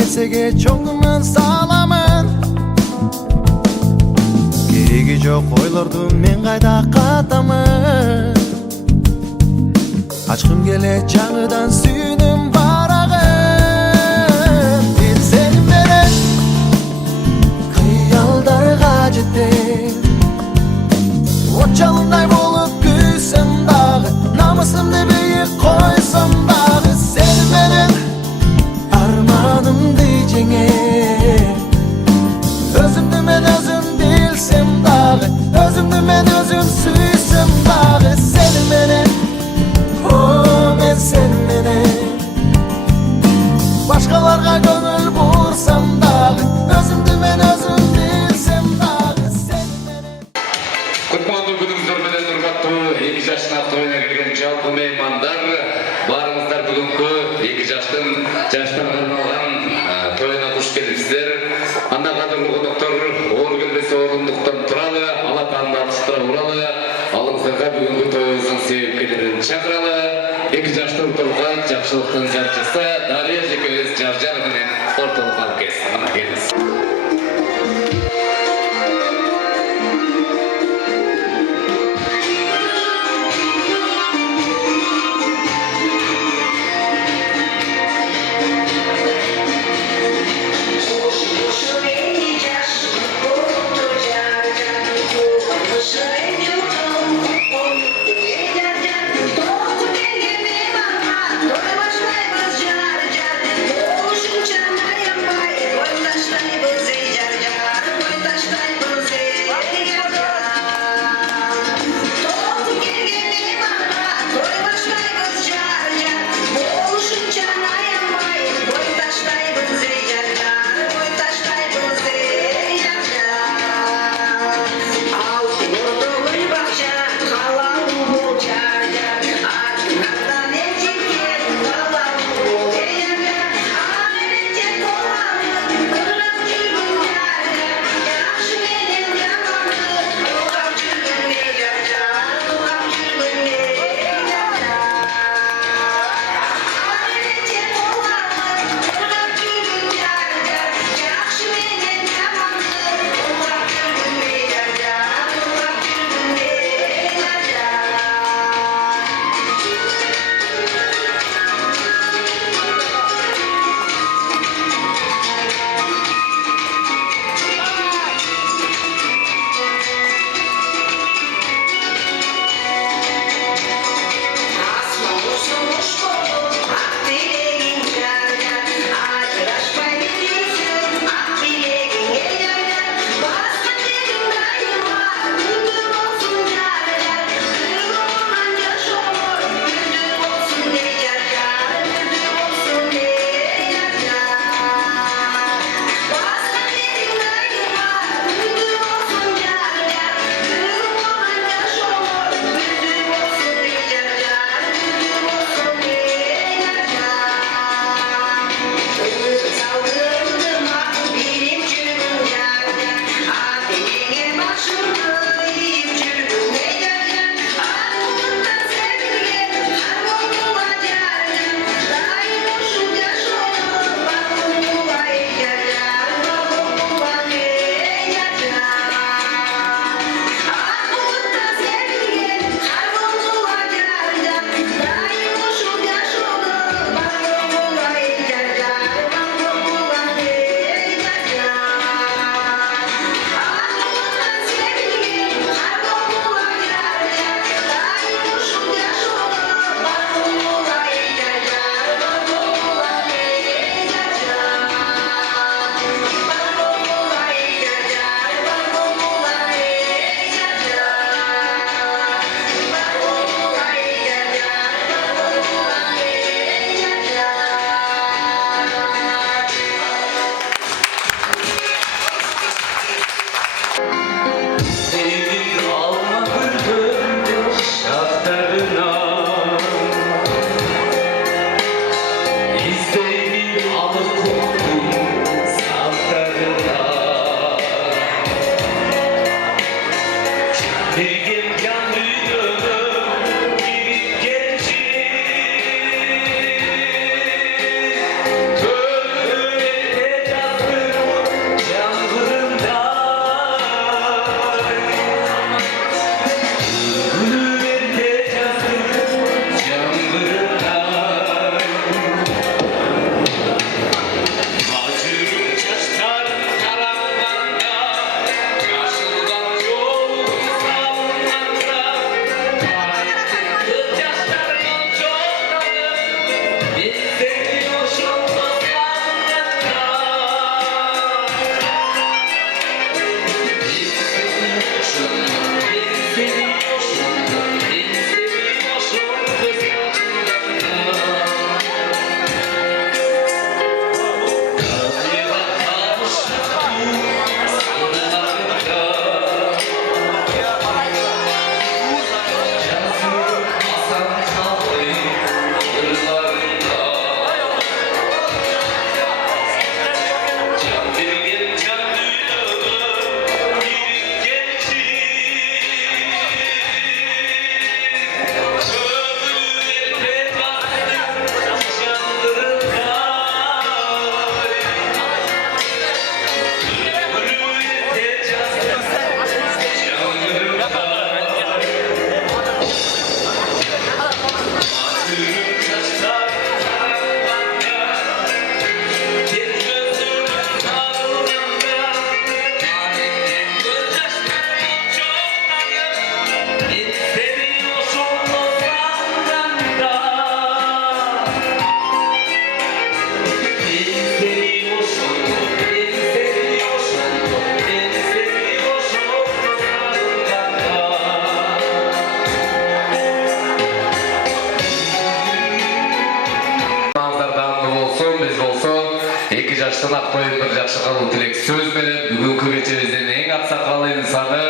Kesege çoğumun salaman Keregi жоқ ойлордун мен кайда катамын Ачкым келе жаңыдан сүйүнүм барагын Бир сени менен кыялдарга жетем От жалындай болуп күйсөм дагы Намысымды бийик койсом дагы Сени менен арманымды жеңем Өзүмдү мен өзүм билсем дагы Өзүмдү мен өзүм сүйсөм дагы Сени менен, о мен сени менен Башкаларга көңүл бурсам дагы Өзүмдү мен өзүм билсем дагы Сени менен Кутмандуу күнүңүздөр менен урматтуу 2 жашына тоюна келген жалпы меймандар Баарыңыздар бүгүнкү 2 жаштын жаштарга арналган тоюна куш келипсиздер. Анда кадырлуу коноктор оор келбесе орындуктан туралы, ала таанды алыштыра уралы, алыңыздарга бүгүнкү тоюбуздун себепкерлерин чакыралы. 2 жаштуу ортолукка жакшылыктын жарчысы Дария жекебиз Жаржар менен ортолукка алып келсин. Ана келиңиз. Jar jar, oluşunca dayanmay, boydaşlayız. жаштан Ақтойдың жакшы калуу тилек сөз менен бүгүнкү кечебиздин эң аксакалы инсаны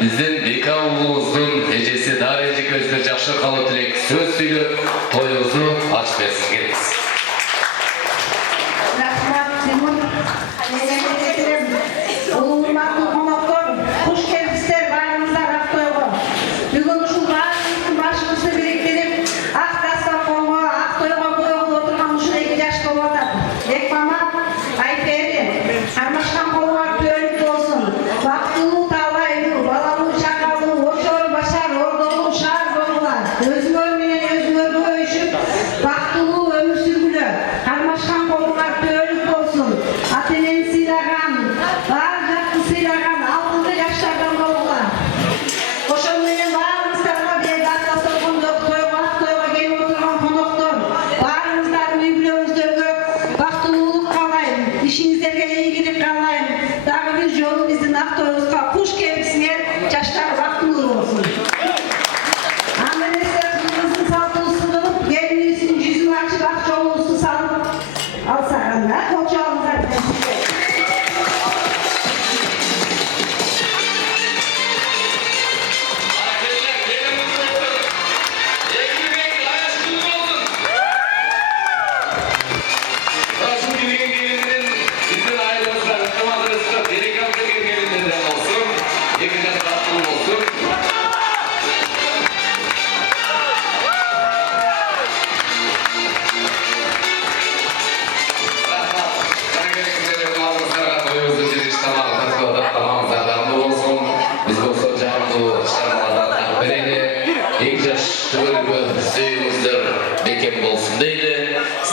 биздин Бека уулубуздун эжеси Дарья эжекебизге жакшы калуу тилек сөз сүйлөп тоюбузду ачып берсин келиңиз. Рахмат, Тимур. Урматтуу коноктор, куш келипсиздер баарыңыздар Актойго. Бүгүн ушул баарыбыздын башыбызды бириктирип, ак дастарконго, Актойго коюлуп отурган ушул 2 жаш болуп атат. Бекмамат Айпери, кармашкан колуңар түбөлүк болсун. Бактылуу талайлуу, балалуу чакалуу, ошор башар, ордолуу шаар болуңар. Өзүңөр менен өзүңөр көйүшүп, бактылуу өмүр сүргүлө. Кармашкан колуңар түбөлүк болсун. Ата-энени сыйлаган, бар жакты сыйлаган алтынды жаштардан болуңар. Ошол менен баарыңыздарга берди Ақтойго Актойго келип отурган коноктор, баарыңыздардын үй бүлөңүздөргө бактылуулук каалайм, ишиңиздерге ийгилик каалайм. Дагы бир жолу биздин Актойубузга куш келипсиңер, жаштар бактылуу болсун. Анда эмесе кызыбыздын салтыбызды кылып, келинибиздин жүзүн ачып, ак жолубузду салып алсак анда, колчоңуздар менен сизге.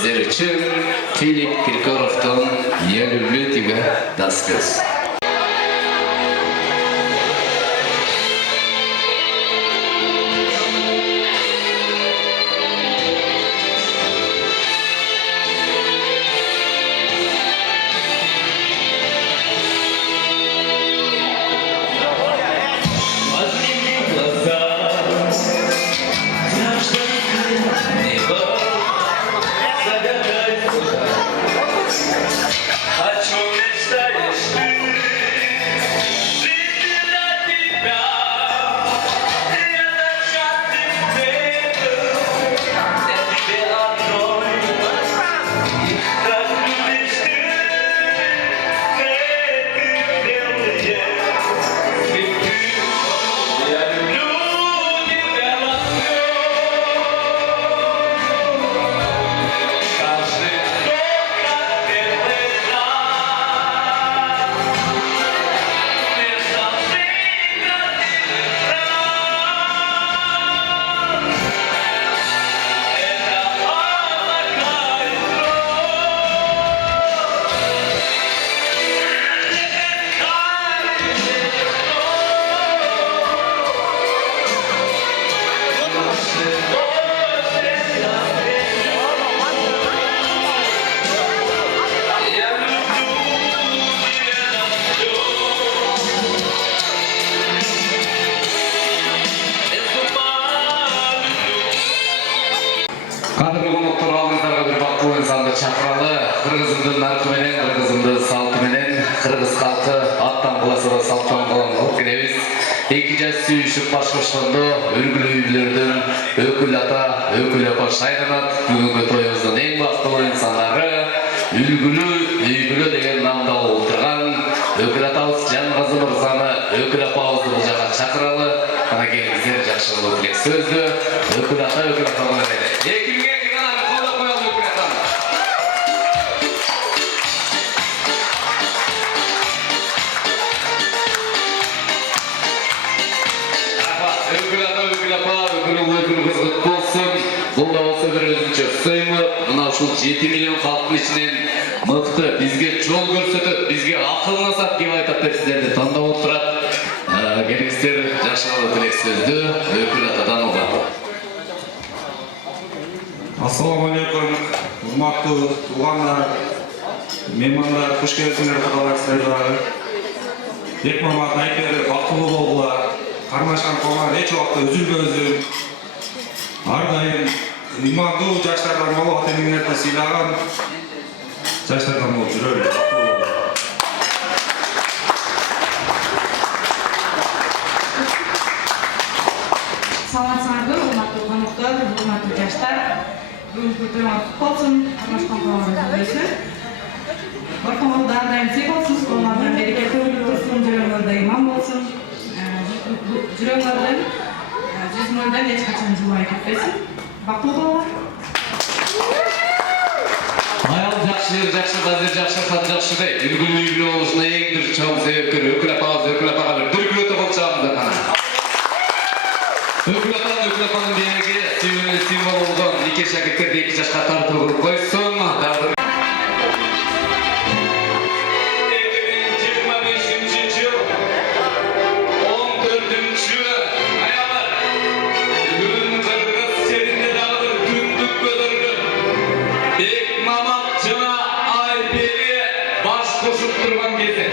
Sizler için Filip Kirkorov'tan Yerlülü Tibe Daskız. Kadırlı konuklar aldığınızlarga bir baktığın insandı çakıralı. Kırgızımdın narkı menen, Kırgızımdın saltı menen, Kırgız halkı attan kılasa da salttan kalan kılıp gelemiz. 2 жаш сүйүшүп башкырышканда өргүлүү үйлөрдөн өкүл ата, өкүл апа шайланат. Бүгүнкү тоюбуздун эң бактылуу инсандары үлгүлүү, үйгүлүү деген намда отурган өкүл атабыз Жангазы мырзаны, өкүл апабызды бул жака чакыралы. Ана келиңиздер жакшы кылуу тилек сөздү өкүл ата, өкүл апа менен. 2002 гана колдоп коелу өкүл атаны. Өкүл апа, өкүл кызгыт болсун. Бул да болсо бир өзүнчө сыймы. Мына ушул 7 миллион халктын ичинен мыкты, бизге жол көрсөтөт, бизге акыл насаат кеп айтат деп сиздерди тандап отурат. Келиңиздер жакшы кылуу тилек сөздү өкүл атадан угат. Ассаламу алейкум, урматтуу туугандар, меймандар, куш келипсиңер кудайларыңыздар. Бекмамат Айпери бактылуу болгула. Кармашкан колуңар эч убакта үзүлбөсүн. Ар дайым имандуу жаштардан болуп ата-энеңерди сыйлаган. жаштардан болып жүрелі. Саламатсыңарбы, урматтуу коноктор, урматтуу жаштар. Бүгүнкү тема болсун, Кармашкан коомунун мүнөсү. Ортомолдо ар дайым сый болсун, колуңардан береке төгүлүп турсун, жүрөгүңөрдө иман болсун. Жүрөгүңөрдөн, жүзүңөрдөн эч качан жылмай кетпесин. Бактылуу болуңар. Ayol жақсы, базар жақсы, сат жақсы dey. Үлгілі болушuna ең бір чоң себепкер өкіл апаға бір дүркілеті болчағымыздар қана. Өкіл апаның береге символ болған неке шәкірттерді 2 жашқа тартылып қойсын. 2025 жыл 14-ші аялар бүгін қырғыз серінде дағы түндік көтеріліп Бекмамат жана Айбере баш қосып тұрған кезде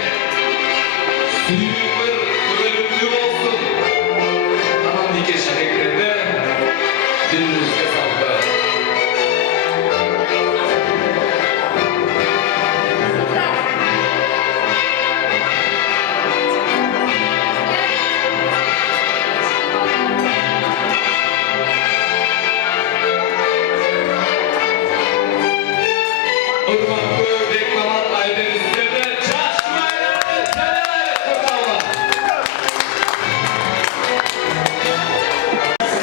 сүйір көрікті болсын. Анан неке шәкірттерді дүниемізге салды. Urmatlı Bekmamat Ayberizler'de çalışmaylarını seneler kurtarlar.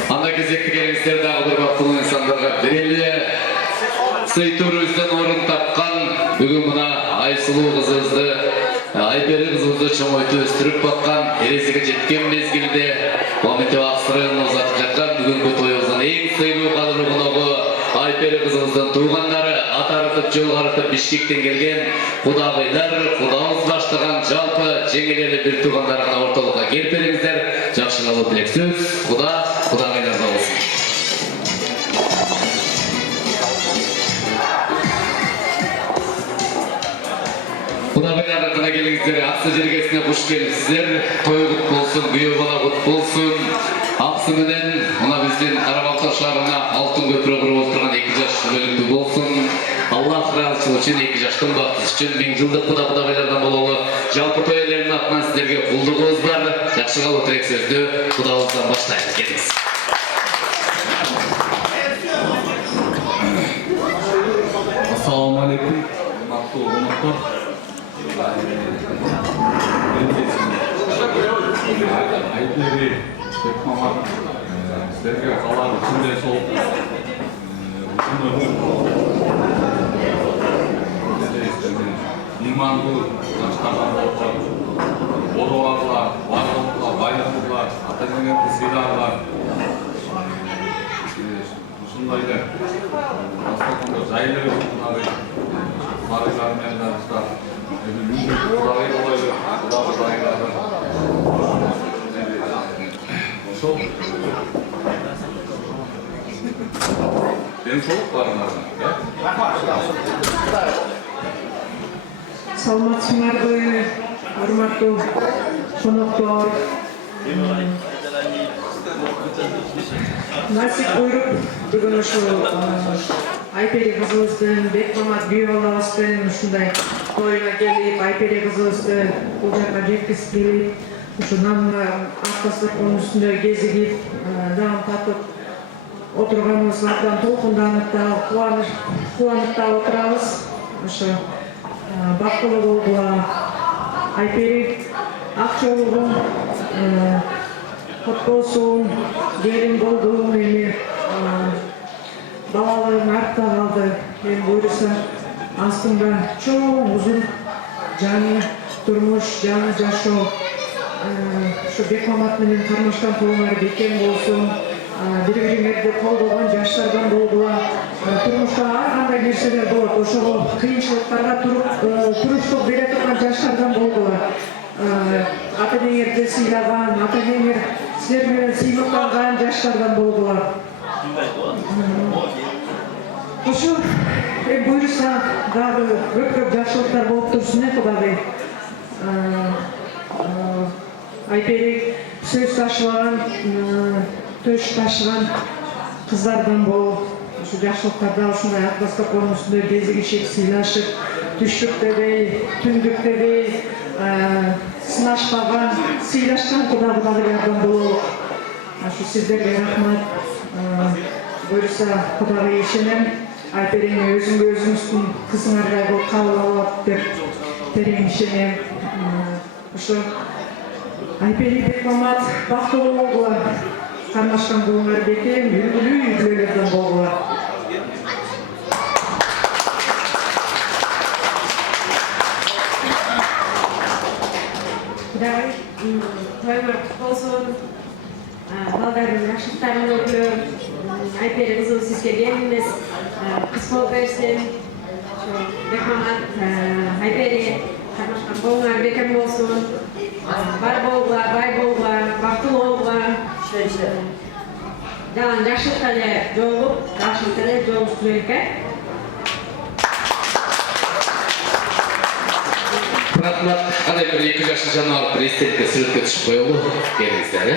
Anda кезекті келіңіздерді Urmatlı insanlarga берелі сыйтырыбыздан орын тапқан бүгін мына Айсұлу қызымызды, Айбері қызымызды чоңойтып өстіріп баққан, ересіге жеткен мезгілде Мамытов Ақсырын ұзатып жатқан бүгінгі тойымыздың ең сыйлы қадірлі қонағы Айбері қызымыздың туғандары, атарытып жолғарытып Бишкектен келген құдағайлар, құдамыз баштаған жалпы жеңелері бір туғандарына орталыққа келіп беріңіздер. Жақсы қалу тілек сөз, құдағайларда болсын. Құдағайларға қана келіңіздер, Ақсы жергесіне қош келіпсіздер. Той құт болсын, күйеу бала құт болсын. Ақсы менен мына бізден Қарабалта шаарына алтын көпірі құрып отырған 2 жаш бөлікті болсын. Аллах разылығы үшін 2 жаштың бақыты үшін 1000 жылдық құдағайлардан болуы. Жалпы той иелерінің атынан сіздерге құлдығыңыз бар. Жақсы қалу тілек сөзді құдағыңыздан баштайық. Келіңіз. Ассалаумағалейкум, урматтуу коноктор. Айбери Бекмамат сіздерге қалар ішінде сол иманды жаштардан болып боруарлар, барлықлар, байлықлар, ата-енеңді сыйларлар. Ушундайды аспақында жайлы барылармен жарыштар. Құдағай болайды, құдағайларды. Ошол денсаулық барыңардан, Саламатсыңарбы, урматтуу коноктор. Насип буйруп, бүгүн ушул Айбери кызыбыздын, Бекмамат күйөө балабыздын ушундай тойуна келип, Айбери кызыбызды бул жакка жеткизип келип, ушу намына ак-дасторконун үстүндө кезигип, дагы татып отурганыбыздан толкунданып да, кубанып да отурабыз. Ошо бактылуу болгула Айбери ак жолугун кот болсун, келин болду, эми балаларым артта калды. Эми буюрса астымда чоң узун жаңы турмуш, жаңы жашоо. Ушу Бекмамат менен кармашкан тууңар бекем болсун, бири-бириңерди колдогон жаштардан болгула. Турмушта ар кандай нерселер болот, ошого кыйынчылыктарга туруштук бере турган жаштардан болгула. Ата-энеңерди сыйлаган, ата-энеңер силер менен сыймыктанган жаштардан болгула. Ушу буюрса дагы көп жакшылыктар болуп турсун, Кудагай. Айбери сөз ташыган, төш ташыган кыздардан болуп, şu yaşlıklarda ушундай автостопонун үстүндө кезигишип сыйлашып түштүктөгөй түндүктөгөй сынашпаган сыйлашкан кудагылар жардам бололук. Şu sizlerге рахмат. Буюрса Кудайга ишенем. Айперең өзүңүздүн кызыңарга бул кабыл алат деп терең ишенем. Ошо Айпери Бекмамат бактылуу болгула. Кармашкан буңар бекем, үлгүлүү үйлөрдөн болгула. Кудай, тойгор болсун. Балдардын жакшылыктарын көрүп, Айпери кызым сизге келиңиз, кыз болуп берсин. Бекмамат, Айпери кармашкан буңар бекем болсун. Бар болгула, бай болгула, бактылуу болгула. Жалаң жакшылыкка эле жолугуп, жакшылыкка эле жолугуп жүрөйүк. Рахмат. Кандай бир 2 жашты жаныбар президентке сүрөткө түшүп коелу. Келиңиздер,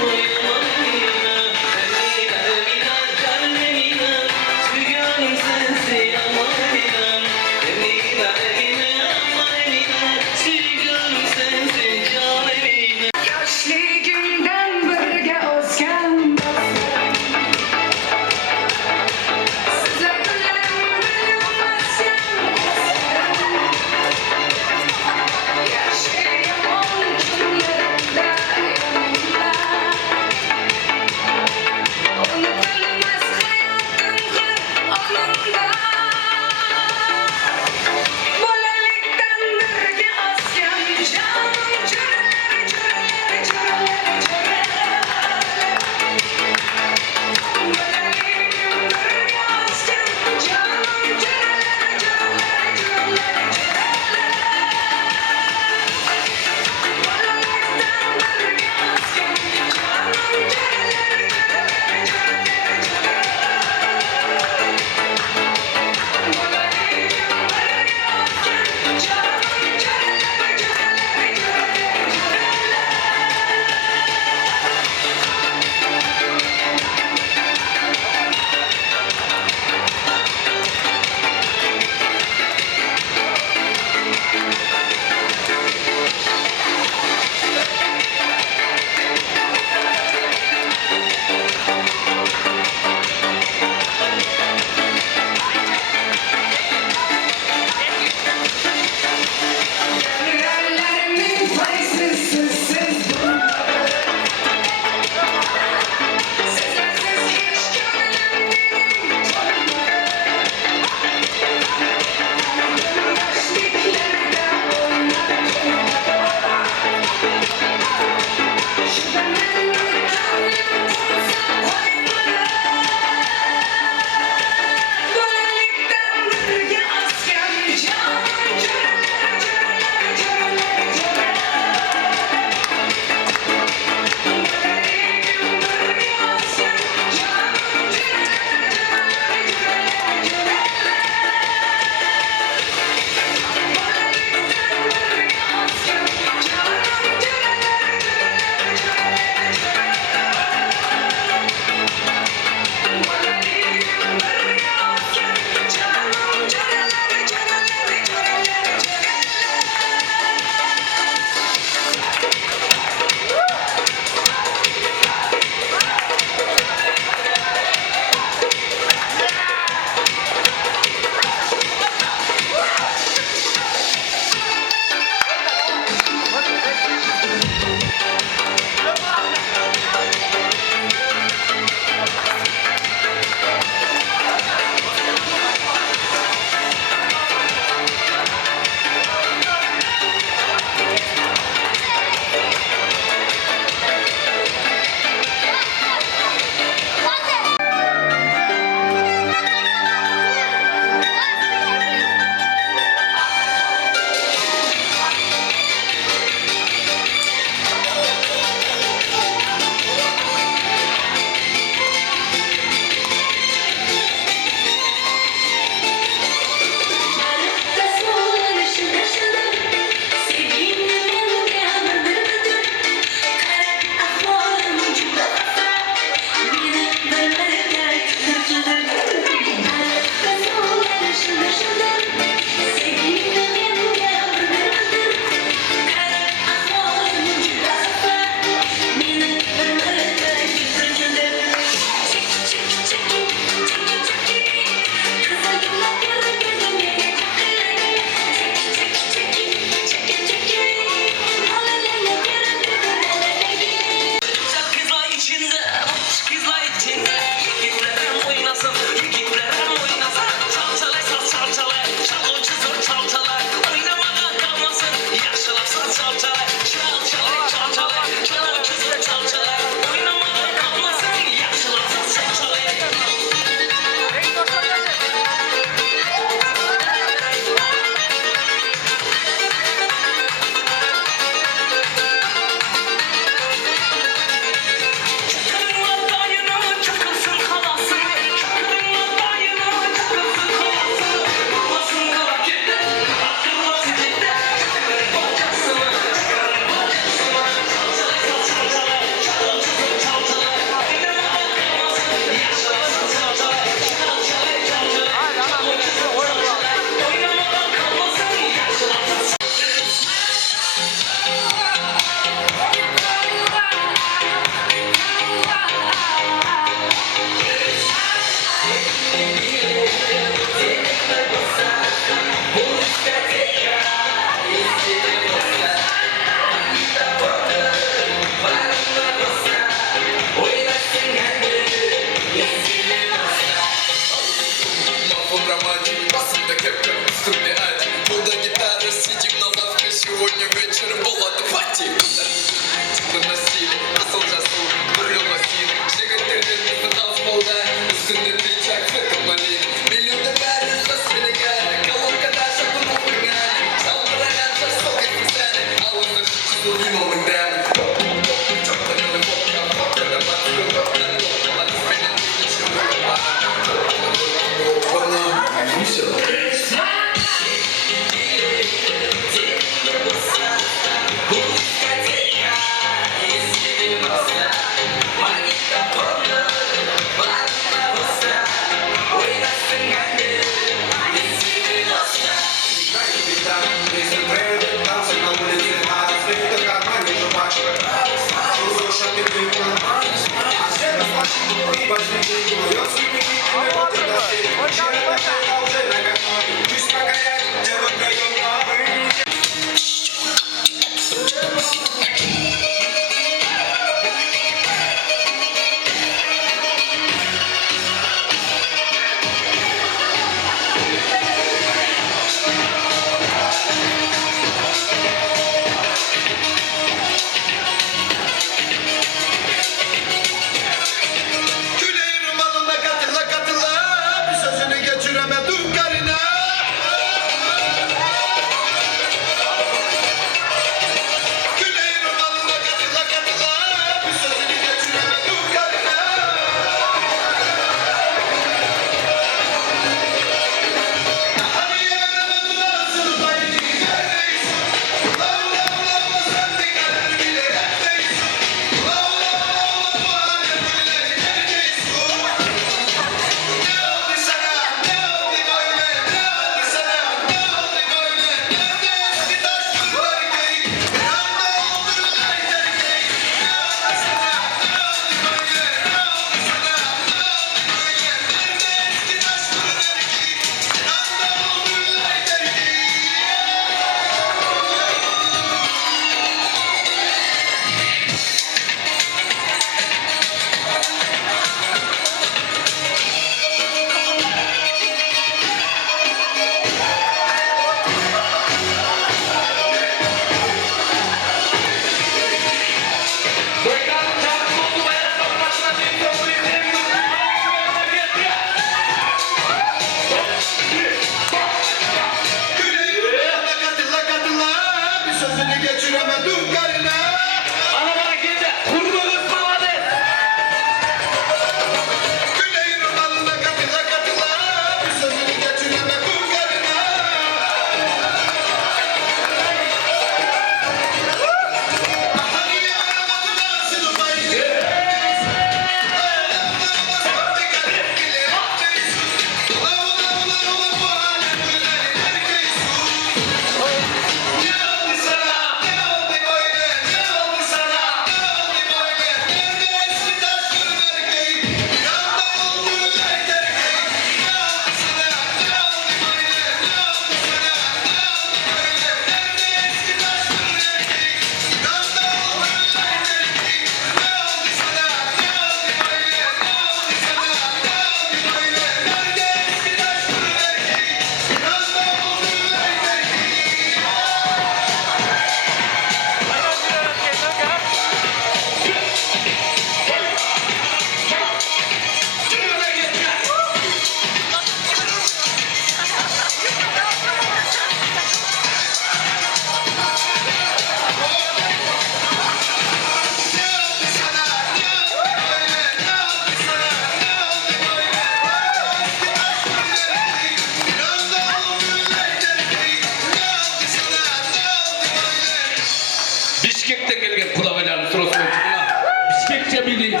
Bişkek'ten gelgen kulağıyla sırasına çıkma. Bişkekçe bildiğiniz.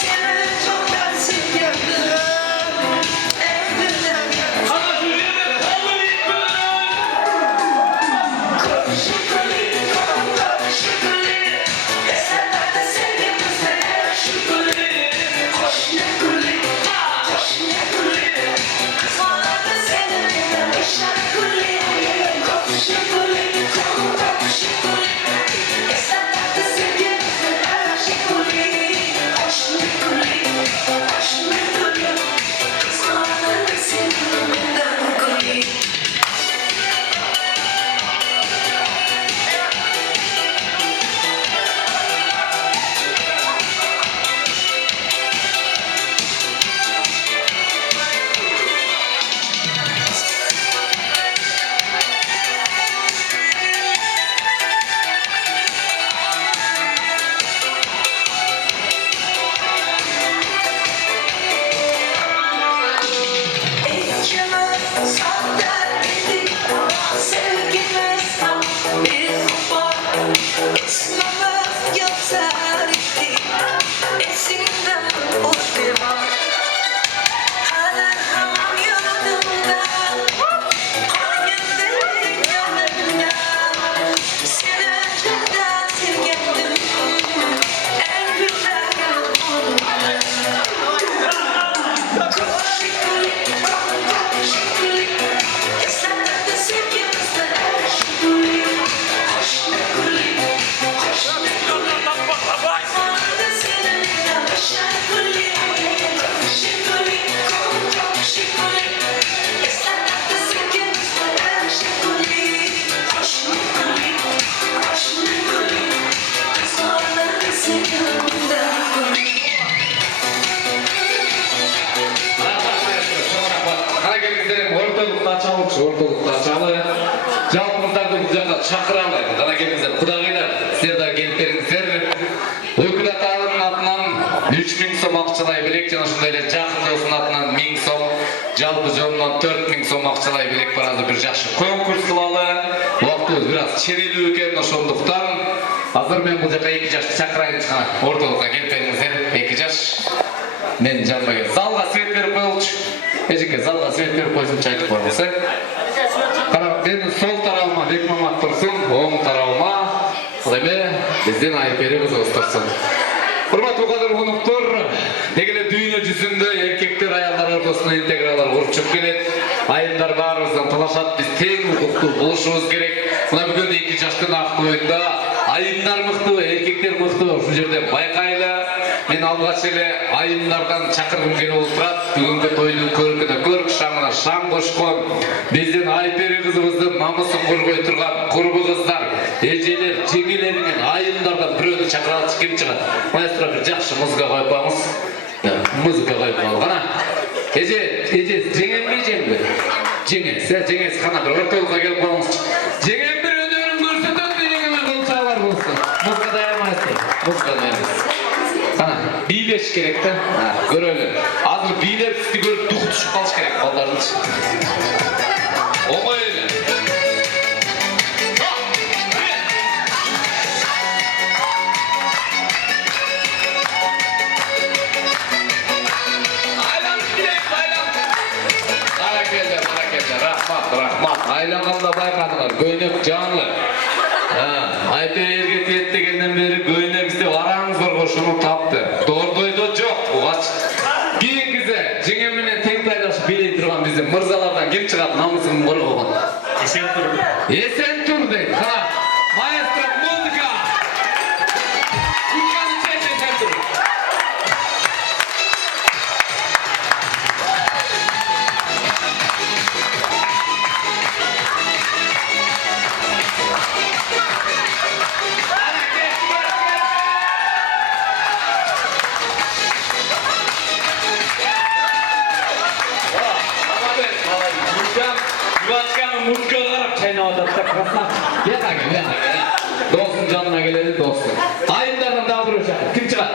Sen çok dersin gördüm, evde алчы ортолукта ачалы. Жалпыңыздарды бұл жаққа шақыралы. Қана келіңіздер, құдағайлар, сіздер де келіп беріңіздер. Өкіл аталының атынан 3000 сом ақшалай білек, және шындай эле жақын досының атынан 1000 сом, жалпы жонынан 4000 сом ақшалай білек барады. Bir жақшы конкурс қылалы. Уақытымыз біраз шерелі екен, ошондуктан азыр мен бұл жаққа 2 жашты шақырайын шыға орталыққа келіп беріңіздер. 2 жаш мен жаныма келіп залға свет беріп қойылшы. Ежеке залға свет беріп қойсын, чайтып қоймаса. Қарап, менің сол тарауыма Бекмамат тұрсын, оң тарауыма бізден Айпері қызығыз тұрсын. Құрматтуу кадыр конуктор, дегеле дүйнө жүзүндө эркектер аялдар ортосуна интегралар куруп чыгып келет. Айымдар баарыбыздан талашат, биз тең укуктуу болушубуз керек. Мына бүгүн 2 жаштын актыбында айымдар мыктуу, эркектер мыктуу, ушул жерде байкайлы. Мен алгач эле айымдардан чакыргым келип отурат. Бүгүнкү тойдун көркүнө көрк, шаңына шаң кошкон биздин Айпери кызыбыздын намысын коргой турган курбу кыздар, эжелер, жеңелер менен айымдардан бирөөнү чакыралычы ким чыгат? Маэстро бир жакшы музыка коюп коюңуз. Музыка коюп коелу кана. Эже, жеңемби жеңби? Жеңе, сен жеңеси кана бир ортолукка келип коюңуз. Жеңем бир өнөрүн көрсөтөт, жеңеме кылчалар болсун. Музыка даяр маэстро. Музыка даяр. Кана, бийлеш керек да. Көрөлү. Азыр бийлер сизди көрүп дух түшүп калыш керек балдарыңыз. Оңой эле. Рахмат. Айланғанда байқадыңар, көйнек жаңы. Айпери ерге тиет дегенден бері көйнек істеп араңыз бар қошуну тапты. Дордойдо жоқ, бұғач. Кейінгізі, жеңеменен тең тайлашып билей тұрған біздің мырзалардан кем шығады намысын қорғаған? Есен тұр дейді. Маэстро музыка. Күтканы чек есен тұр. Музыкаға қарап чайнап жатса красавчик. Кел. Досың жанына келеді, досың. Айымдардан дағы біреу шақыр. Кім шығады?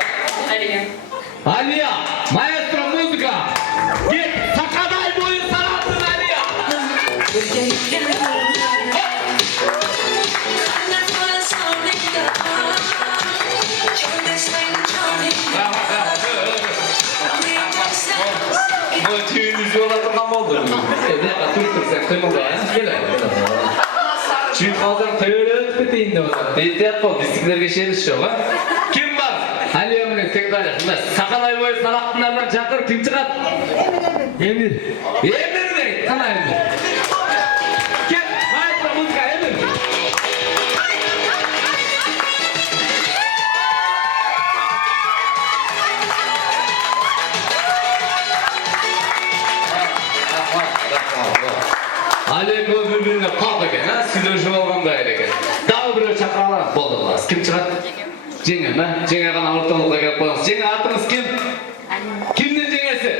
Алия. Маэстро музыка. Кет, сақадай бойы саратын Алия. Бұл түйінді жолға тұрған болды. Тұрсен, қимылда, Чүйт қалдан тойыр өтіп кетейін деп отыр. Дейтет бол, біздікілерге шеріс жоқ, Кім бар? Алия менен тең дайыр. Сақалай бойы сарақтындардан шақыр, кім шығады? Емір. Емір дейді, қана Емір. Кет, маэстро музыка, Емір. Алия көз бір-біріне қалды екен, сөйлесіп алғандай екен. Дағы біреу шақыралар болды бұлас. Кім шығады? Жеңе ме? Жеңе ғана орталыққа келіп қойыңыз. Жеңе атыңыз кім? Кімнің жеңесі?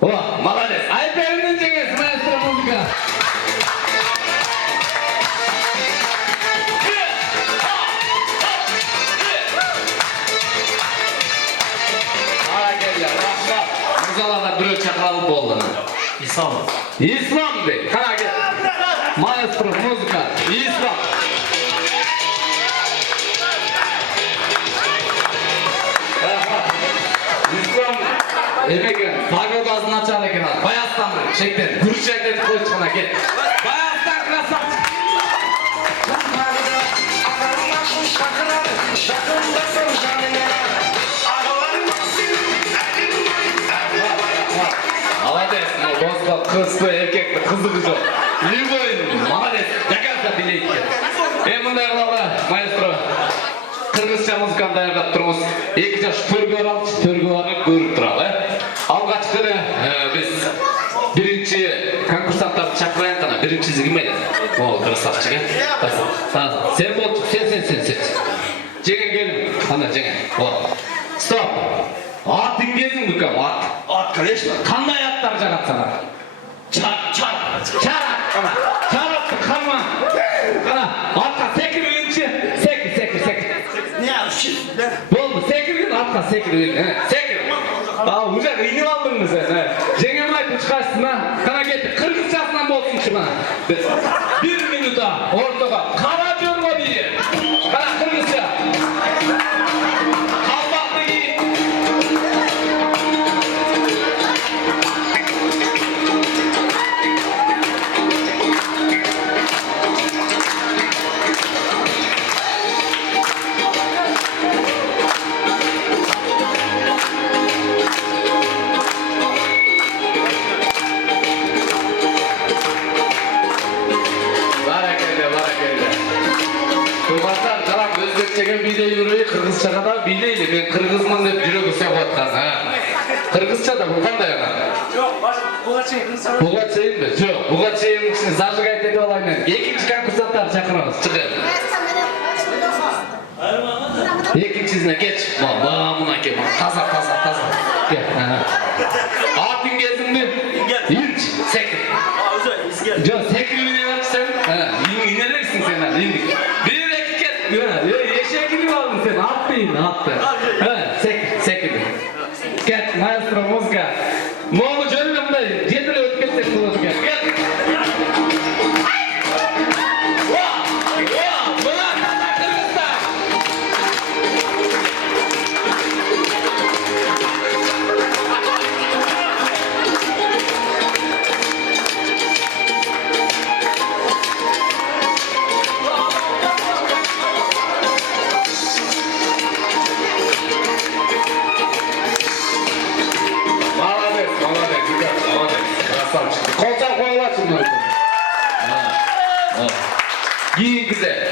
О, молодец. Айперінің жеңесі, маэстро музыка. Мұрзаларда біреу шақыралып болды. Ислам дейді. Қана кет. Маэстро музыка. Ислам. Ислам емекен. Пагодасын ачар екен. Баястан бір. Шектен. Күріш айтеді қойшы қана кет. Баястан красавчик. Молодец, достар, қызды, еркекті, қызығы жоқ. Любой, молодец, жақарса билейді. Мұндай қылауға, маэстро, қырғызша музыканы дайырдап тұрмыз. 2 жаш төргі аралды, төргі аралды көріп тұрады. Алғаш күні біз бірінші конкурсанттарды шақырайын қана, біріншісі кім еді? О, красавчик, Сен болды, сен. Жеңе келім, қана жеңе. Стоп. Атын кезің бүкем, ат. Ат, конечно. Қандай аттар жағат саған? Чат. Çarap kana. Çarap kalma. Kana. Arka sekirlinçi. Sekir. Ne yapışın? Boldu sekirlin arka sekirlin. Sekir. Aa uca iğne aldın mı sen? Jengem ayıp çıkarsın ha. Kana getir. Kırgızçasından bolsun şu bana. 1 minuta ortaga. Kara dönme bir. Kana Kırgızça. Kalbaklı giy. Barakelle. Kırmazlar taraf Özbekçe'ge bile yürüyü, Kırgızça'ga da bileyli. Ben Kırgızman dep жүрегі сеп atkan. Kırgızça da bu kандай yana? Yok, buga çeyin. Buga çeyin mi? Yok, buga çeyin için zажигать ете alayım ben. Ekinci konkursantlar çakıramiz, çıkın. Ekincisine geç. Mına ke, taza. Gel. Atın gezin mi? İlç, sekir. Yok, sekirliğine baksan, inelersin sen. Bir eket, eşeğe gibi aldın sen, attı. Sekir. Gel, maestro muzga. Moğlu jönüne bunday, jetile ötketsek bulur gel. Buna kata Kırgızstan. Молодец. Красавчик. Kolçak koyulasın mı? Giyin güzel.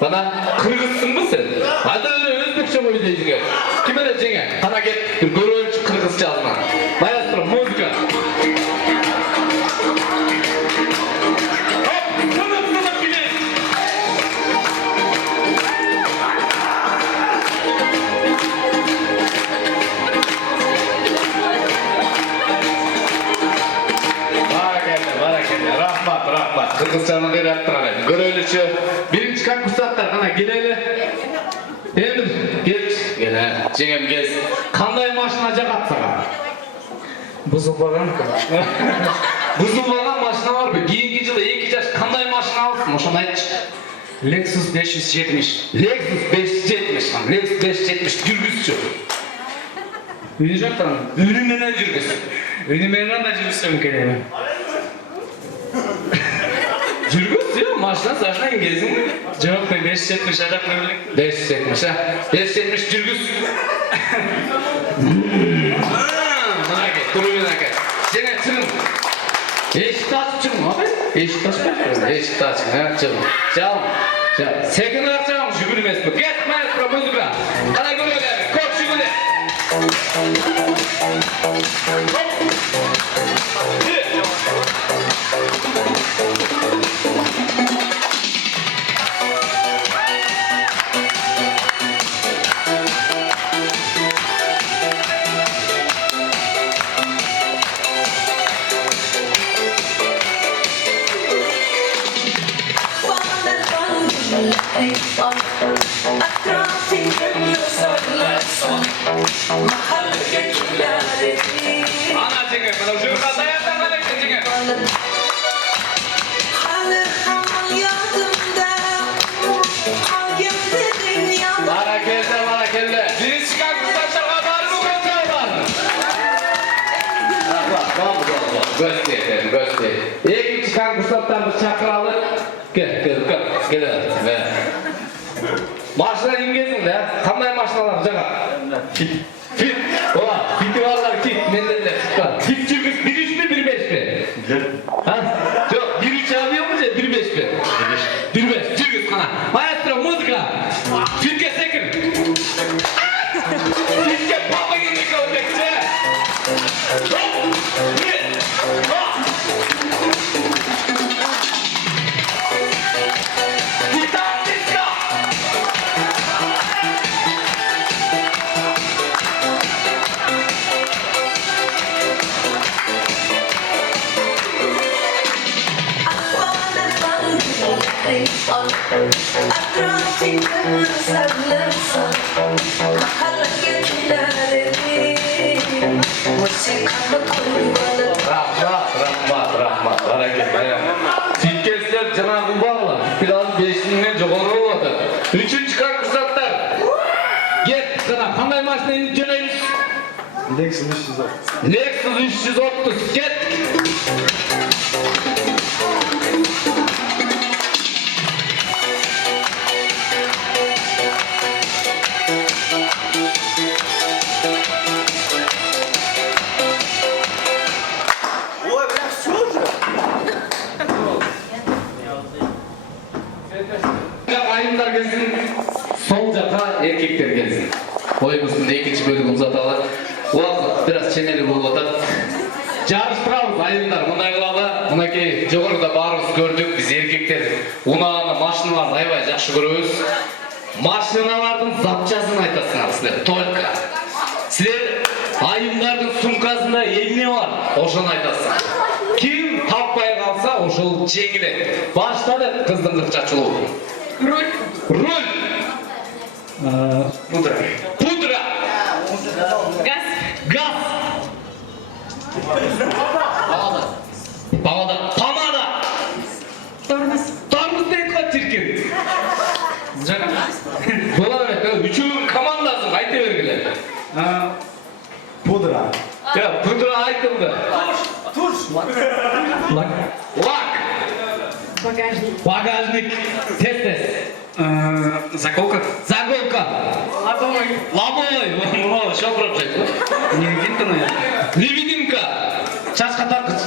Bana Kırgızsın mı sen? Hadi öyle Özbekçe boyu diyeceğim. Kime de cenge? Bana gel, görüntü Kırgızca yazma. Maestro, müzika. Hop, sınıf bile. Barakelle. Rahmat. Kırgızcanı bir yaptıralım. Görevliçi. Birinci konkursantlar kana geleli. Endi geç. Gel. Jengem gez. Kanday maşina jagatsana. Buzulbagan. Buzulbagan maşina var mı? Keyingi жылы 2 yaş kanday maşina alsın? Oşunu aytçı. Lexus 570. Lexus 570. Lexus 570 жүргүзчү. Ünü joktan. Ünü menен жүргүз. Ünü menden da жүрсем керек. Жүргүз ya maşina saçına gezin mi? Жоқ, ben 570 adam ne bileyim. 570 ha. 570 жүргүз. Mana ke, turun aka. Jene çıkın. Eşikti açıp çıkın abi. Eşikti açıp. Eşikti açık ha. Çıkın. Sekin açacağım jübürmez mi? Get maestro müzika. Kana görüyorlar. Koç jübüle. Ana cenge, bana jübür kazayardan bana cenge. Barakelle. Birinci konkursantlar var mı konser var? Göster. İkinci konkursantlarımız çakıralı. Gel. Maşına ingezin de, kanday maşınalar jaga. Fit. Ola, fiti varlar fit. Mendelde fit var. Fit жүргүз 1-3 mi 1-5 mi? Ha? Yok, 1-3 alıyor mu 1-5 mi? 1-5. Жүргүз kana. Maestro müzika. Fitke sekir. Fitke papa gibi kalacakça. Hop. Rahmat. Sizler Cenab-ı bağla. Biraz 5'inden жоғары oldu. 3. konkursantlar. Get sana qanday mashinani jo'naymiz? Lexus 330. Lexus 330. Get. Ayımlar gelsin, sol жаққа erkekler gelsin. Oyumuzun ikinci bölümü uzatalım. Uақыт biraz çeneli болып атады. Жарыстырамыз айымдар, мындай кылалы. Мынакей жогоруда баарыбыз көрдүк, биз эркектер унааны, машиналарды аябай жакшы көрөбүз. Машиналардын запчасын айтасыңар силер, только. Силер айымдардын сумкасында эмне бар, ошону айтасыңар. Ким таппай калса, ошол жеңилет. Баштады кыздын кырчачылуу. Руль. Пудра. Газ. Помада. Тормоз дейт го чиркин. Бола берет. Үчөөнүн командасы айта бергиле. Pudra. Пудра айтылды. Лак. Багажник. Тез. Заколка. Лобовой. Что пробжать? Невидимка, наверное. Невидимка. Чашка таркыз.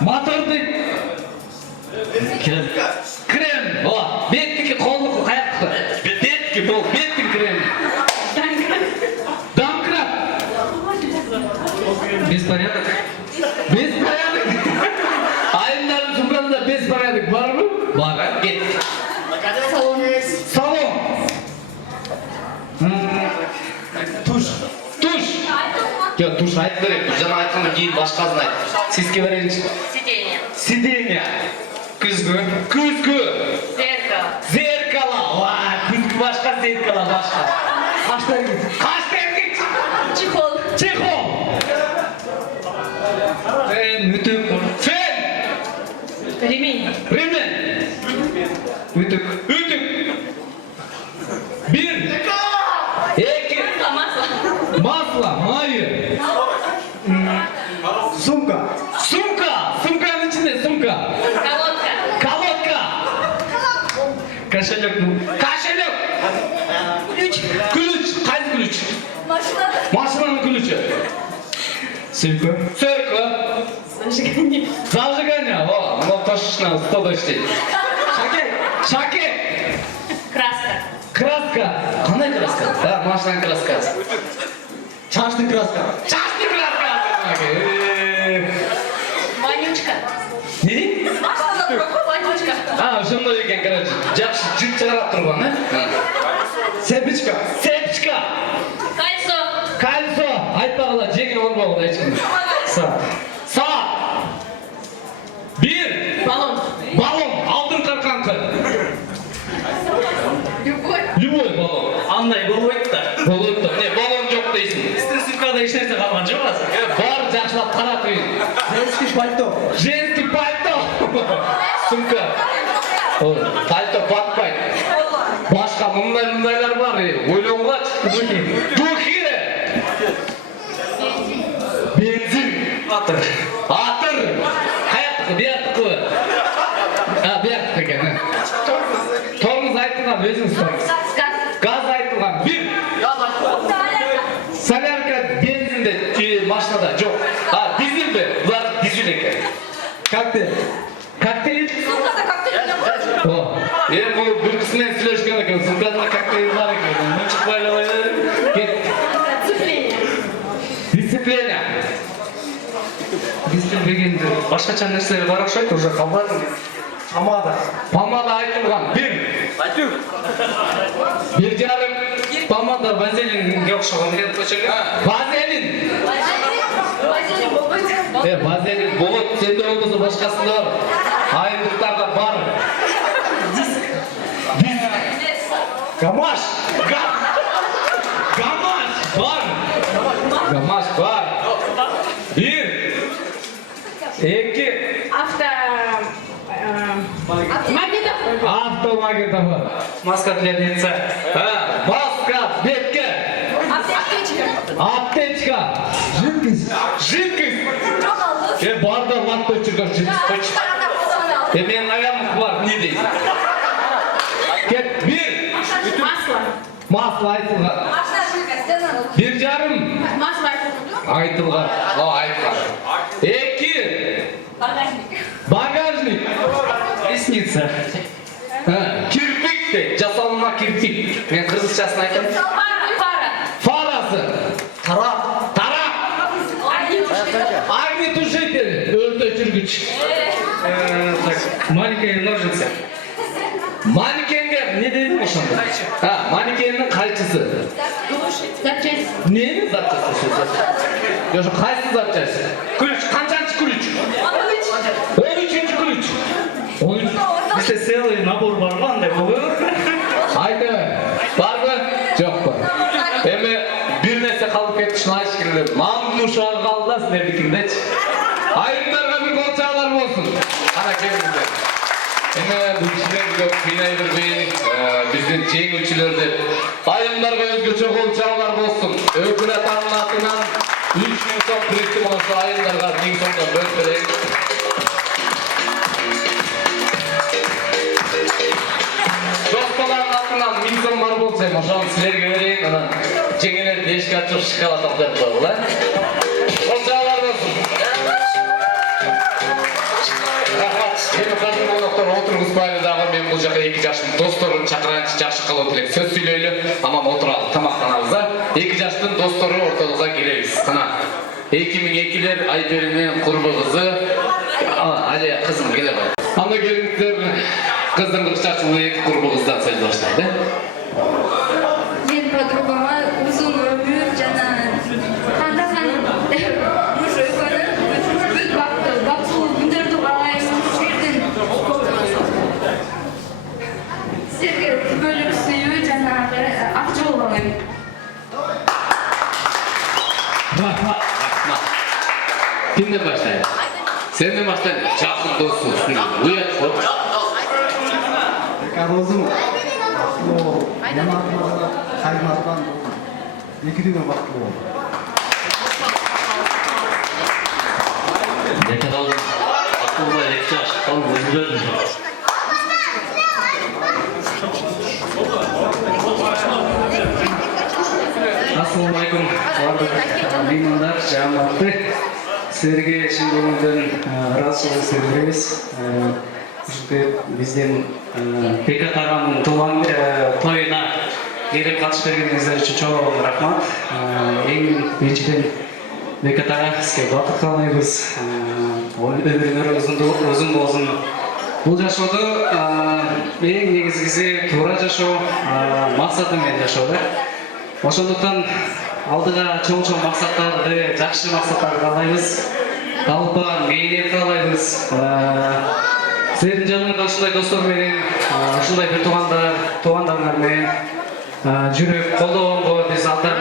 Мотор дейт. Крем. О, беттики колдуку каяктыкы. Бетки бол, беттин крем. Домкрат. Беспорядок. Айымдардын сумкасында беспорядок барбы? Бар. Кет. Салон. Туш. Туш айтып берет. Жана айткандан кийин башкасын айт. Сизге береличи. Сиденье. Күзгү. Зеркало. Күзгү башка, зеркало башка. Каштергич. Чехол. Ütük. Фен. Ремень. Ütük. Bir. Эки. Масло. Майы. Sumka. Сумканын ичинде сумка. Колодка. Кошелек. Ключ. Кайсы ключ? Машинанын ключү. Сөйкө. Зажигание. О, ну точно, 100 иштейт. Шаке. Краска. Кандай краска? Да, машинанын краскасы. Çarşın kraska. Вонючка. Не? Вонючка. Ошондой экен, короче. Жакшы жыт чыгарап турган, Sepečka. Сепчка. Кольцо. Айтпагыла, жеңил болбогула эч ким. Саат. Bir. Баллон. Алдын карканкы. Любой баллон. Андай болбойт да. Болот да. Не, баллон жок дейсиң. Сіздің сумкада ешнәрсе қалған жоқ азыр. Бар жакшылап каратып. Женский пальто. Сумка. Пальто батпайт. Башка мындайлар бар. Ойлонгула чыкты. Духи. Бензин. Атыр. Каяктыкы, бияктыкы. Бияктыкы экен. Тормоз айтылган, өзүңүз тормоз. Газ айтылган. Bir. Солярка бензинде машинада жок. Дизель бе? Булар дизель экен. Коктейль? О, бул бир кыз менен сүйлөшкөн экен. Сумкасында коктейль бар экен. Мынчык байлабай кет. Дисциплина. Біздің дегенде башқача нәрселер бар окшойт, уже қалмады. Помада айтылған. Bir жарым. Помада вазелинге окшогон экен көчөгө. Вазелин. Вазелин болот, сенде болбосо башкасында бар. Айымдыктарда бар. Gamaş. Gamaş var. Gamaş var. Bir. İki. Автомагнитофон. Маска для лица. Маска, бетка. Аптечка. Жидкость. Барда латта өчірген жидкость. Менің аяғым бар, не дейсің? Кет, bir. Масло айтылған. Bir жарым. Айтылған. Айтылған. Екі. Багажник. Ресница. Кирпик де, жасалма кирпик. Мен қызылшасын айтамын. Фарасы. Тарап. Огнетушитель. Өрт өшіргіш. Маленькая ножница. Манекенге не дедің ошонда? Манекеннің қайчысы. Нені запчасы? Жошы қайсы запчасы? Ключ, қанчанчы ключ? 13-ші ключ. Бізде целый набор бар ма андай болу? Айты, бар ба? Жоқ па. Эми бир нерсе қалып кетишин айшкерлер. Мамдын ушағы қалды да силердикиндечи. Айымдарға бир болчағалар болсун. Ана келиңиздер. Бұл кісілер көп қинай бербейін, біздің жеңілшілер деп. Айымдарға өзгөчө болчағалар болсын. Өкілі атанын атынан 3000 сом пристим olsa ayımдарға 1000 сомдан бөліп берейін. Досталардың атынан 1000 сом бар болса, ошоны сілерге берейін. Жеңелер дешкі атып шыққала тоқтап қойылы. Болчағалар болсын. Мені қазір болықтар отырғызбайды дағы мен бұл жаққа 2 жаштың достарын шақырайыншы жақшы қалу тілек сөз сөйлейлі, амам отыралы тамақтанабызда 2 жаштың достары орталыға келеміз. 2002-лер Айберінің құрбы қызы Алия қызым келе бай. Анда келіңіздер қыздың 40 жастылы 2 құрбы қыздан сөз баштайды. Мен подругама uzun ömür жана тандаган мужой көрүп бүт бактылуу күндөрдү каалайм. Сизерге бөлүк сүйүү жана ак жол каалайм. Рахмат. Кимден баштайын? Сенден баштайын. Жақын досу. Уят қоп. Карозым. Қаймақтан екі дүнге бақытлы болды. Некадалым. Ақылда 2 жаш. Қалым өзілердің. Ассалаумалейкум. Бардық меймандар, жамағаты. Сіздерге шын көңілден разышылық білдіреміз. Бізден Бекат ағамның туған тойына келіп қатысып бергеніңіздер үшін чоң рахмат. Ең біріншіден Бекат аға сізге бақыт қалаймыз. Өміріңіз ұзын болсын. Бұл жашауды ең негізгісі тура жашау, мақсатымен жашау. Ошондуктан алдыға чоң мақсаттарды, жақсы мақсаттарды қалаймыз. Талпан, мейнет қалаймыз. Сіздердің жаныңызда ушундай достор менен, ушундай бир туугандар менен жүрүп колдогонго биз абдан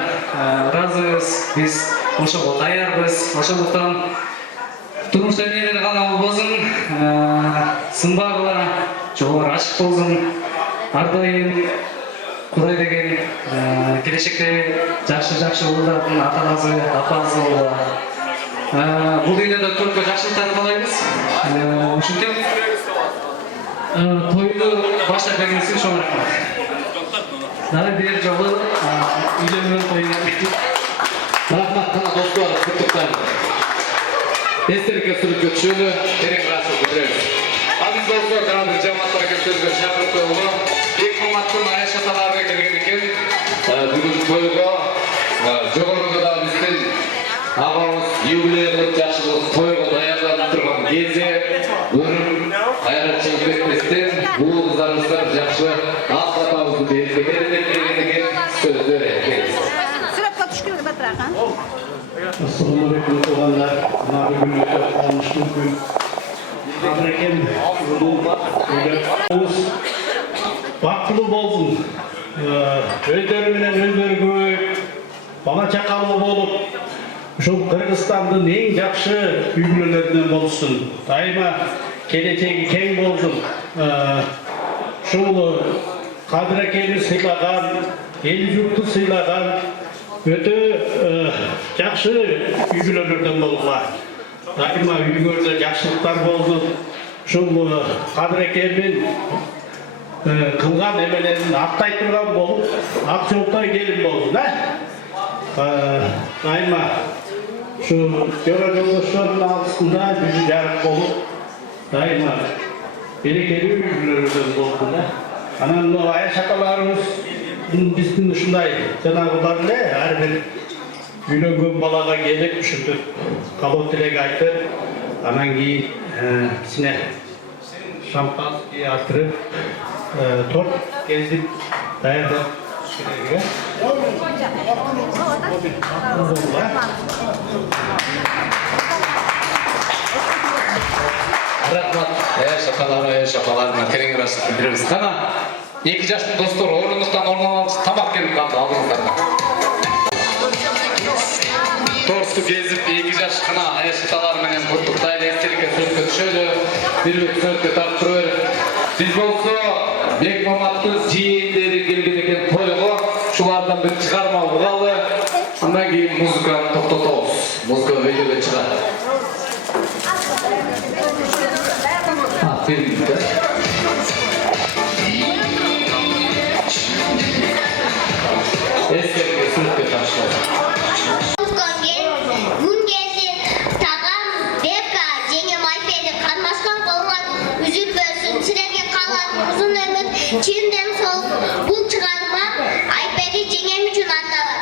ыраазыбыз. Биз ошого даярбыз. Ошондуктан турмушта эмнелер гана болбосун, сынбагыла, жолдор ачык болсун. Ар дайым Кудай деген келечекте жакшы уулдардын ата-анасы, апасы болула. Бул дүйнөдө төрткө жакшылыктарды каалайбыз. Ушинтип тойду баштап бергениңиз үчүн чоң рахмат. Дагы бир жолу үйлөнүү тойуна Рахмат қана достар, құттықтаймын. Естелікке сүріп өтшілі, терең расы көтереміз. Азиз достар, жаңағы жамағаттар көтеруге шақырып қойылды. 2 маматтың аяқ шаталарына келген екен. Бүгін тойға жоғарыда да біздің ағамыз юбилейлік жақшылық тойға даярланып тұрған кезде өрім қайратшылық етпестен бұл қыздарымыздар жақшы ақ-батауызды берілген екен сөздер екен. Assalamualaikum tuhanlar, mari kita konstruktif. Mereka berdoa, berdoa, baqtılы болсын. өздері менен өздері көбөйүп, бала чакалуу болуп, ушул Кыргызстандын эң жакшы үй-бүлөлөрүнөн болсун. Дайыма келечеги кең болсун. Ушул Кадыр экени сыйлаган, эл журтту сыйлаган өтө жакшы үй-бүлөлөрдөн болгула. Дайыма үйүңөрдө жакшылыктар болду. Ушул Кадыр экенин кылган эмелерин актай турган болуп, ак жолтой келин болду да. Дайыма ушу жора жолдоштордун алдысында жүзү жарык болуп, дайыма берекелүү үй-бүлөлөрдөн болду да. Анан аяш аталарыбыз биздин ушундай жанагылар эле ар бир үйлөнгөн балага келип ушинтип калоо тилек айтып, анан кийин кичине шампанский атырып, торт кезип даярдап керек. Рахмат. Шапаларына терең рахмат білдіріңіз. Қана, 2 жаштың достар, орындықтан орналанып тамақ келіп қалды алдыңыздарына. Тортты кезіп, 2 жаш қана шапаларыменен құттықтайлы естелікке сөзге түшеді. Бірлік сөзге тартырыр. Біз болса, Бек Маматтың жиендері келген екен тойға, шулардан бір шығарма ұғалы. Андан кейін музыканы тоқтатауыз. Музыка өйдеге шығады. Aferin de. Eski sınıfta taşlar. Gün geldi, tağam, beka, jenge maypedi, karmaşkan kolgan, üzülbösün, çilege kalan, uzun ömür, çiğimden sol, bul çıkarma, aypedi jengem üçün andalar.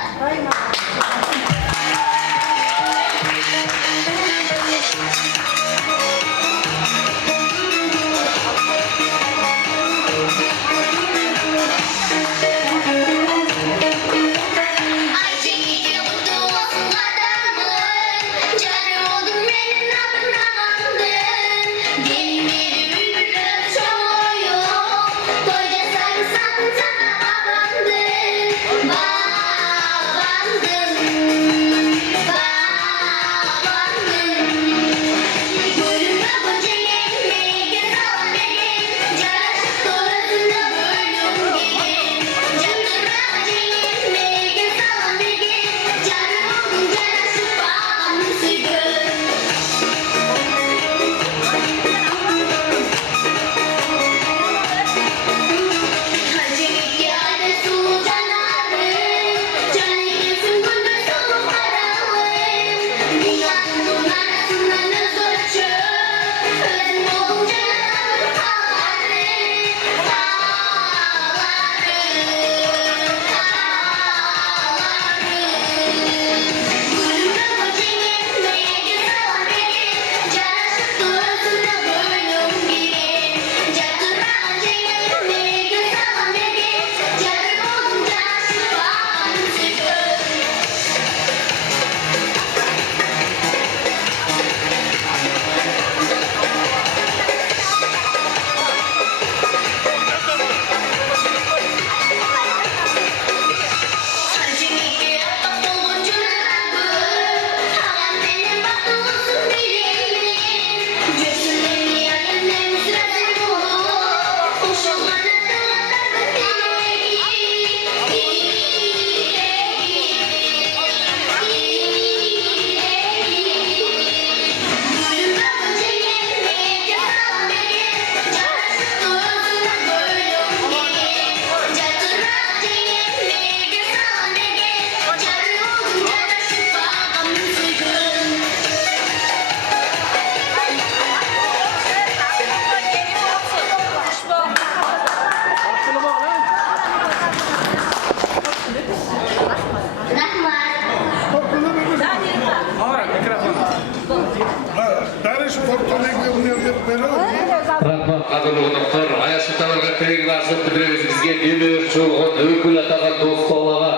Rahmat qadırlığınızdır. Ayaşıtalarga tereң рахмат bildirебиz. Bizge демир чогон өкүл атаган достолуга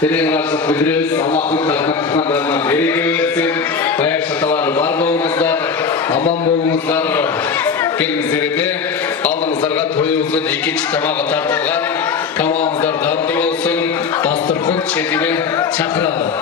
терең рахмат bildirебиz. Аллахтын рахматынан береке берсин. Ayaşıtalar бар болуңуздар, аман болуңуздар. Келиңиздерге алдыңыздарга тоюбуздун экинчи тамагы тартылган Tamamızlar dağıtı olsun. Dasturkun çetini çakıralım.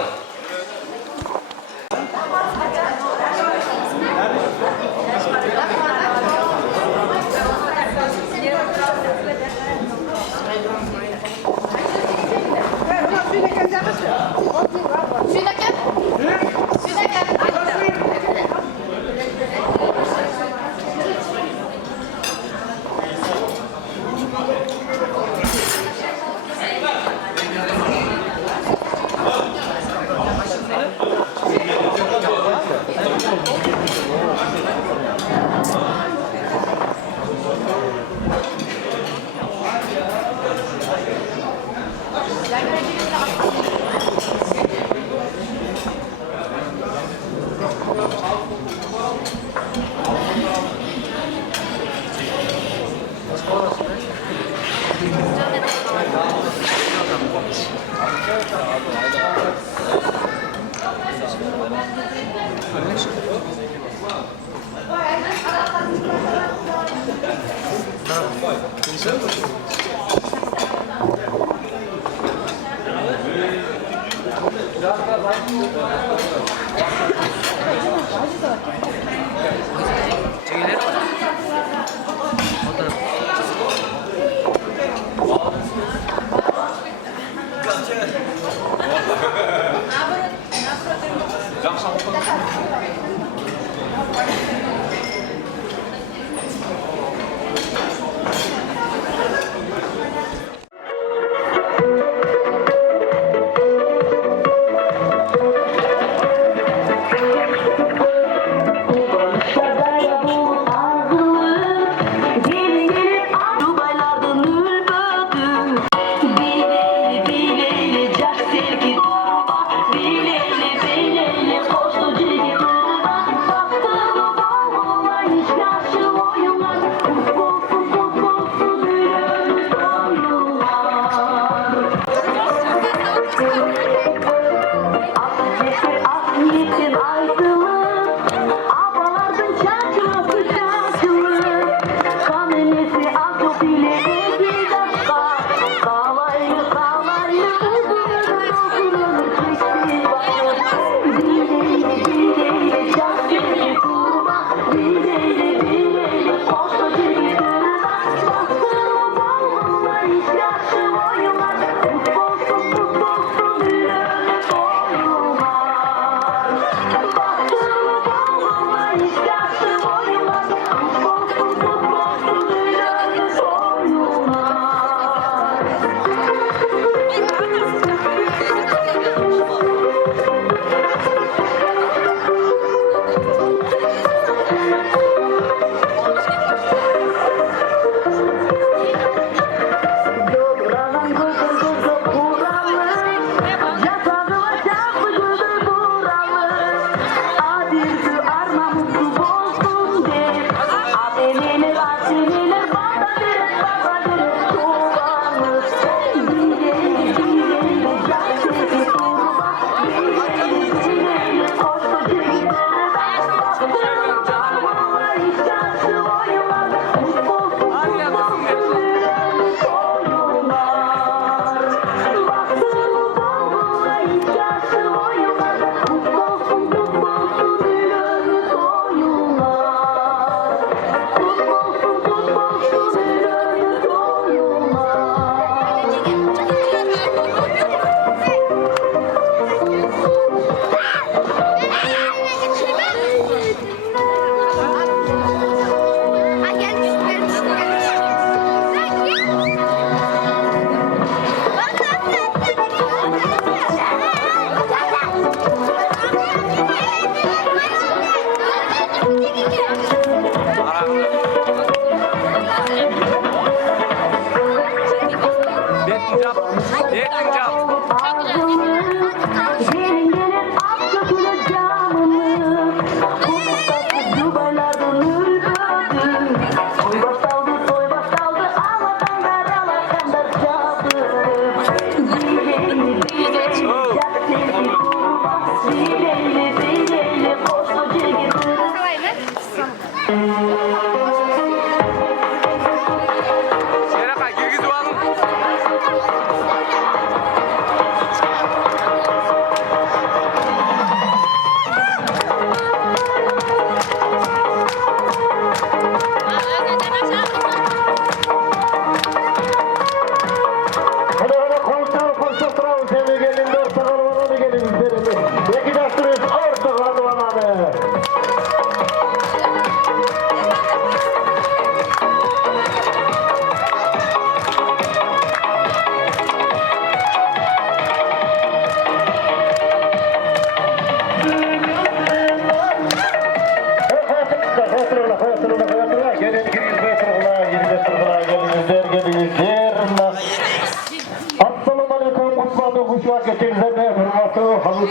Dileyli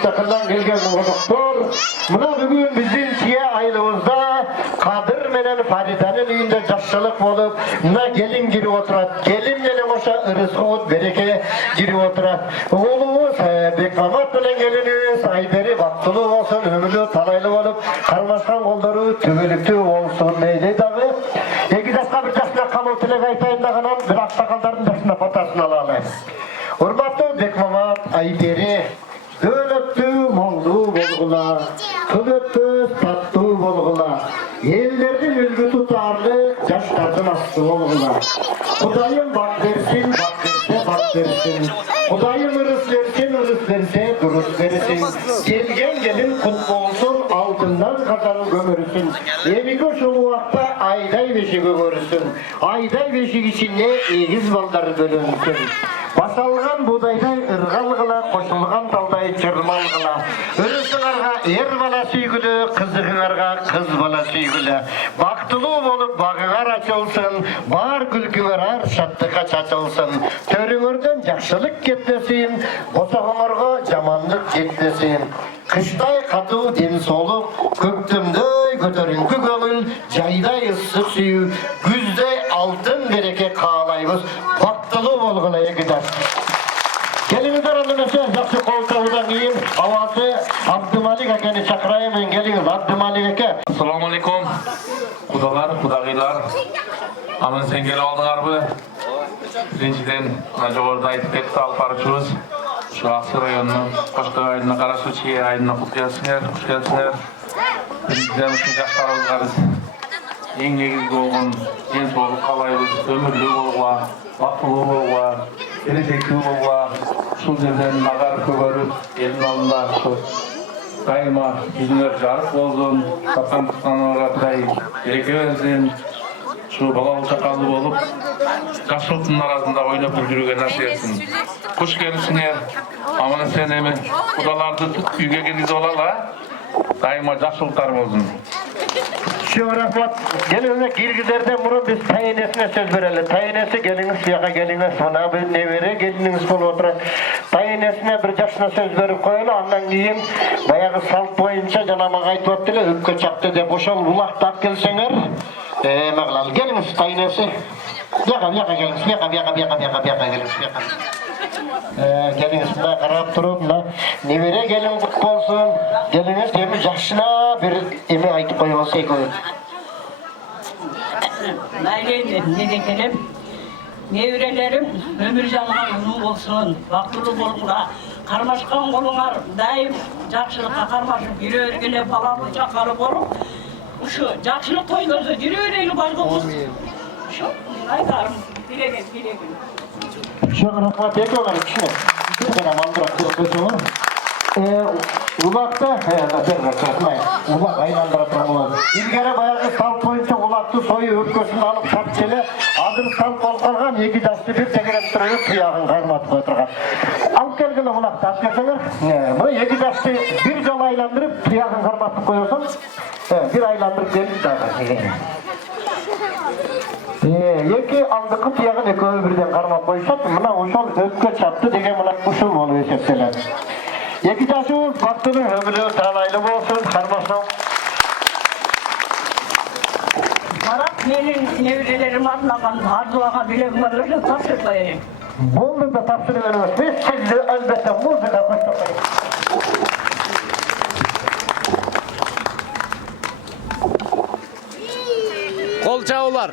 takımdan gelgen konuklar. Mına bugün bizim Tiye aylığımızda Kadir menen Faridanın uyunda yaşlılık olup, mına gelin girip oturat. Gelin menen oşa ırızkı ot bereke girip oturat. Oğlumuz Bekmamat bilen geliniz, Ayberi baktılı olsun, ömürlü talaylı olup, karmaşkan kolları tübülüktü olsun neydi dağı. Eki dasqa bir jasına kalı tilek aytayın dağınan bir aksakalların dasına fotasını alalım. Hurmatlı Bekmamat, Ayberi, dövlöttü moldu bolğula, kılıttı tatlı bolğula, ellerden ülgü tutarlı, yaşlardan astı bolğula. Kudayım bak versin, bak versin. Kudayım ırıs verse, durus versin. Gelin kutlu olsun, altından kazanın gömürüsün. Emigi şu vakta ayday beşigi görürsün. Ayday beşig içinde egiz balları bölünsün. Basalgan buğdayday ırgalgıla, koşulgan dalday çırmalgıla. Irısılarga er bala süygülü, kızıgılarga kız bala süygülü. Baktılı olup bağıgar açılsın, bağır gülgüler şattıka çatılsın. Törüngörden jakşılık ketmesin, bosağımarga jamanlık jetmesin. Kıştay katı den soluk, köktümдөй көтөрүңкү көңүл, жайдай ысык сүйүү, күздөй алтын береке каалайбыз. Бактылуу болгула экидаш. Келиңиздер андан жакшы колтоодон кийин абасы Абдымалик акени чакырайын, мен келиңиз Абдымалик аке. Assalomu alaykum. Xudolar, xudog'iylar. Amın sen kelib oldinglarmi? Birinchidan, mana jo'g'orida aytib ketdi Alparchuz. Şu Aqsi rayonunun Qo'shqo'y ayınına Qarasuchi ayınına xush kelsizlar. Birinchidan shu yoshlarimiz eng negizgi bo'lgan eng sog'liq qalaymiz, ömürlü bo'lg'ular, baxtli bo'lg'ular, kelajakli bo'lg'ular. Shu yerdan nazar ko'rib, elin oldida shu daima bizler jarık olsun, Kapantıktanlara'day bereke versin. Şu balalı çakalı olup, yaşlıktın arasında oynap yürüge nasip etsin. Kuş gelsinler, aman sen emin, kudalarda üge geliz olala, daima yaşlıklar olsun. Şu rahmat, gelinize girgizlerden bunu biz tayinesine söz verelim. Tayinesi geliniz, fiyaka geliniz, buna bir nevere geliniz bol oturan. Tayinesine bir yaşına söz verip koyalım, ondan keyin bayağı salt boyunca canama aytып attılar, öpke çaktı de boşal bulak tak gelsenger. Mağlal, geliniz tayinesi. Yaka geliniz, yaka geliniz, yaka. Geliniz buna karab turup, nevere gelin kutlu olsun. Geliniz demi yaşına bir emi aytıp koyulsa ekoyun. Naileydi, ne dekelim? Nevrelerim ömürcanıma ünlü olsun, vaktılı bolunlar, karmaşkan olunlar, daim jakşılıkka karmaşıp yürü-örgüne balalı çakalı bolup, şu jakşılık toylarsa yürü-örgüne başkımız. Şu aytarım, dilegen. Şu rahmat ekolar içine. Bir tane mandırak kırıklısı var. Ulakta, ulak aynandıra тұрмылады. İlgere bayağı salt boyunca ulaktı soyu öpkөsін alıp satçeli, adır salt bol қалған, екі дасты bir тегереп тұрып, тұяғын қарматып отырған. Алып келгілі улақты атқасыңыр, бұл екі дасты bir жол айландырып, тұяғын қарматып қойырсын, bir айландырып келіп дағы. Екі алдықы тұяғын екеуі бірден қармап қойсат, мұна ошол өпкө чапты деген мұна ұшыл болып есептеледі. Екі жасуыз бақтының өмірі талайлы болсын, қармасың. Марат менің неврелерім арнаған, арзуаға білем барлығы тапсыр қойайын. Болды да тапсыры беріңіз. Біз сізді әлбәтті музыка қойсақ. Қол жаулар.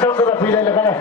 Sonra da fileyle bana.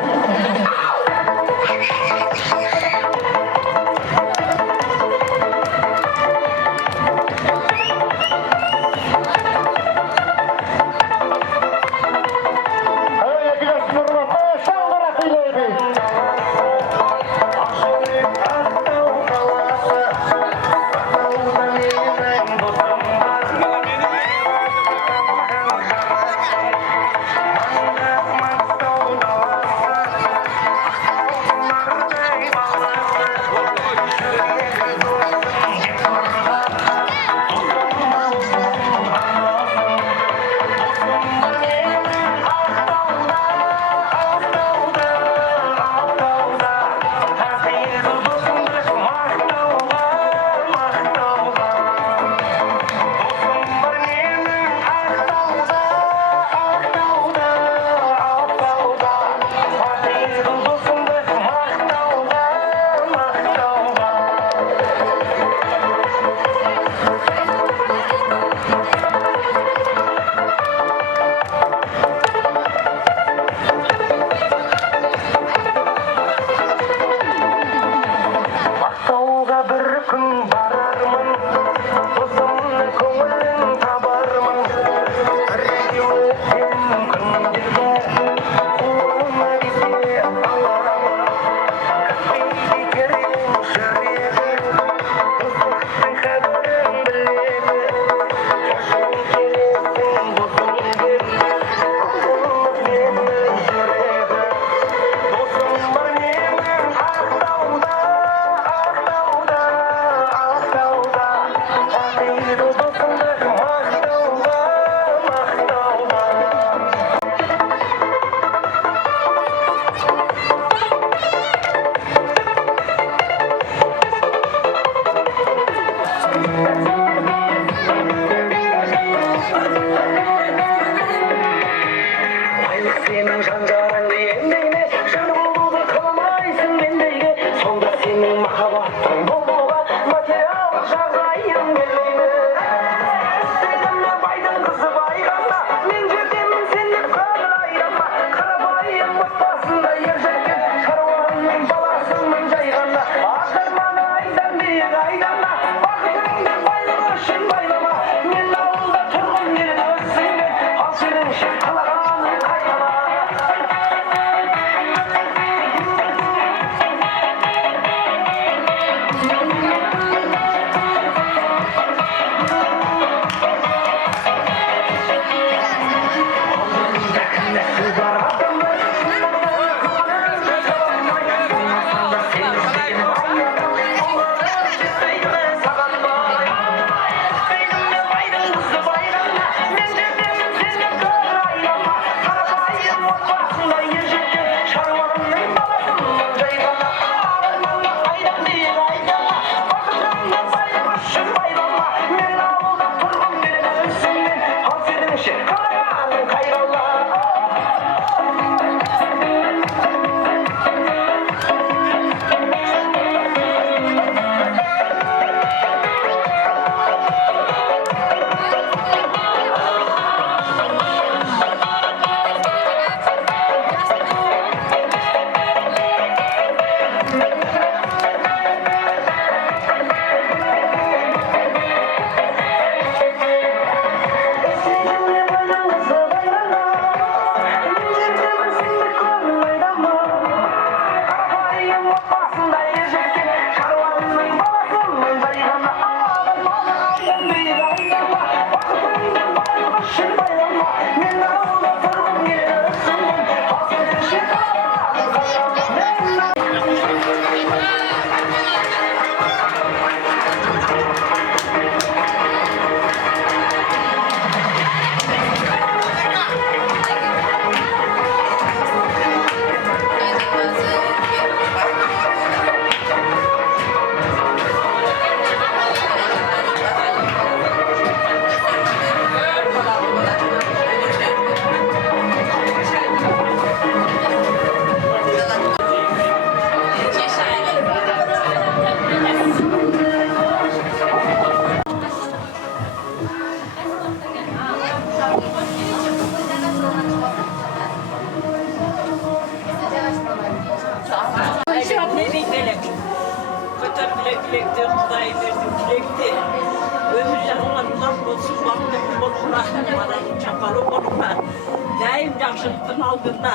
Daim yaxşılıktın aldığında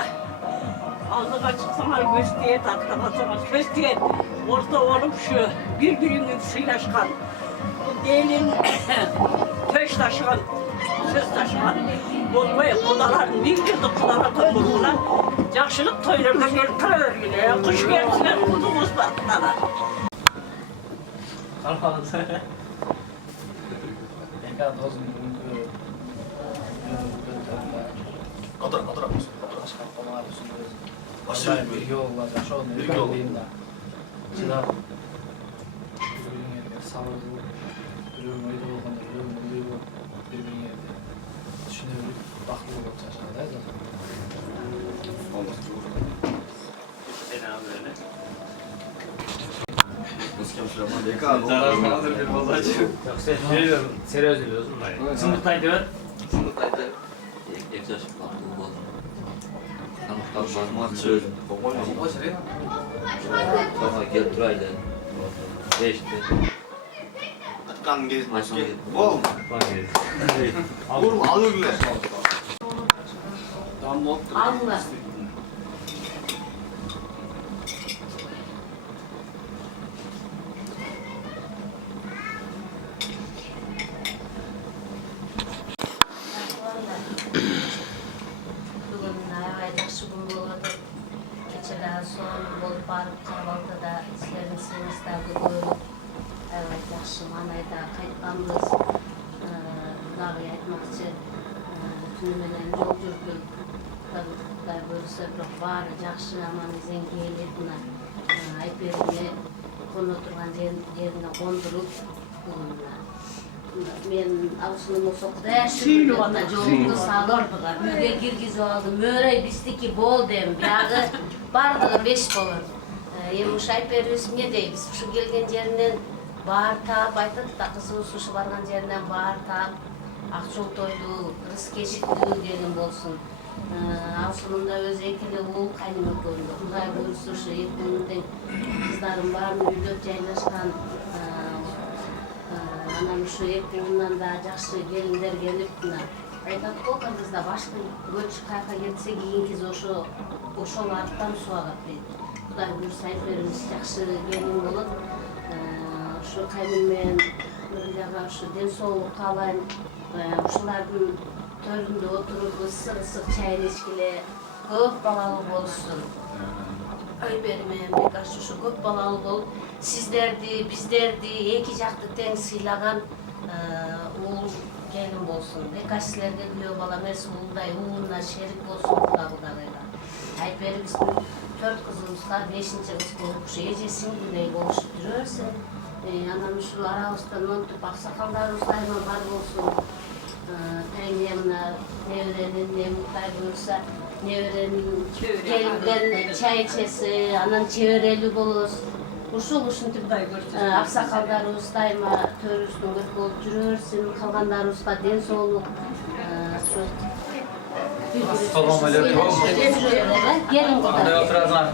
aldığa çıksalar gösteye taktanasanız gösteye orta olup şu birbirinin sıylaşkan delin töş taşıgan söz taşıgan olmay odaların bir yılda kılara koyulurlar yaxşılık toylarına gelip kıra örgüle kuş gelsinler kudumuz battılar. Otur. Başlayalım. Seriöz ediyorsun. Sınıftaydı ver. Atkan gezmesi. Oğlum. Oğlum alırlar. Allah. Manayda kayıtlamız dağı etmekçi tümenen yol жүрдік Құдай бөлісі бірақ бары жақсы аман езен келетіні айперіне қоны тұрған жеріне қондырып мен аусының осоқда шүріп жолды салырдыға үйге кіргізіп алды мөрей біздікі бол дем бияғы бардығы 5 болын еміш айперіміз не дейбіз ұшы келген жерінен бар таап айтады да қызымыз ұшы барған жерінен бар таап ақжол тойду кырыс кешіктүү деген болсын аусынында өзі екілі ұл қайным екеуінде құдай бұйырса ушу екеуінің қыздарым барын үйлеп жайлашқан анан ушу эки ұлынан да жакшы келиндер келип айтат го кыргызда башкы көч каяка кетсе кийинкиз ошол арттан суагат дейт кудай буюрса айперибиз жакшы келин болот ушу кайным менен бир жагы ушу ден соолук каалайм ушулардын төрүндө отуруп ысык чайын ичкиле көп балалуу болушсун айбери менен бекаш ушу көп балалуу болуп сиздерди биздерди эки жакты тең сыйлаган уул келин болсун бекаш силерге күйөө бала эмес уулдай уулуна шерик болсун кудагыйга Айперибиздин 4 кызыбызга 5-кыз болуп ушу эжесиңдей болушуп жүрөсүн. Анан ушул арабыздан монтип аксакалдарыбыз дайыма бар болсун. Тайне мына неберенин Мутай буюрса, неберенин келинден чай ичеси, анан чеберелүү болобуз. Ушул ушинтип аксакалдарыбыз дайыма төрүбүздүн көркү болуп жүрө берсин, калгандарыбызга ден соолук. Assalomu alaykum. Келин Qanday o'tirasizlar?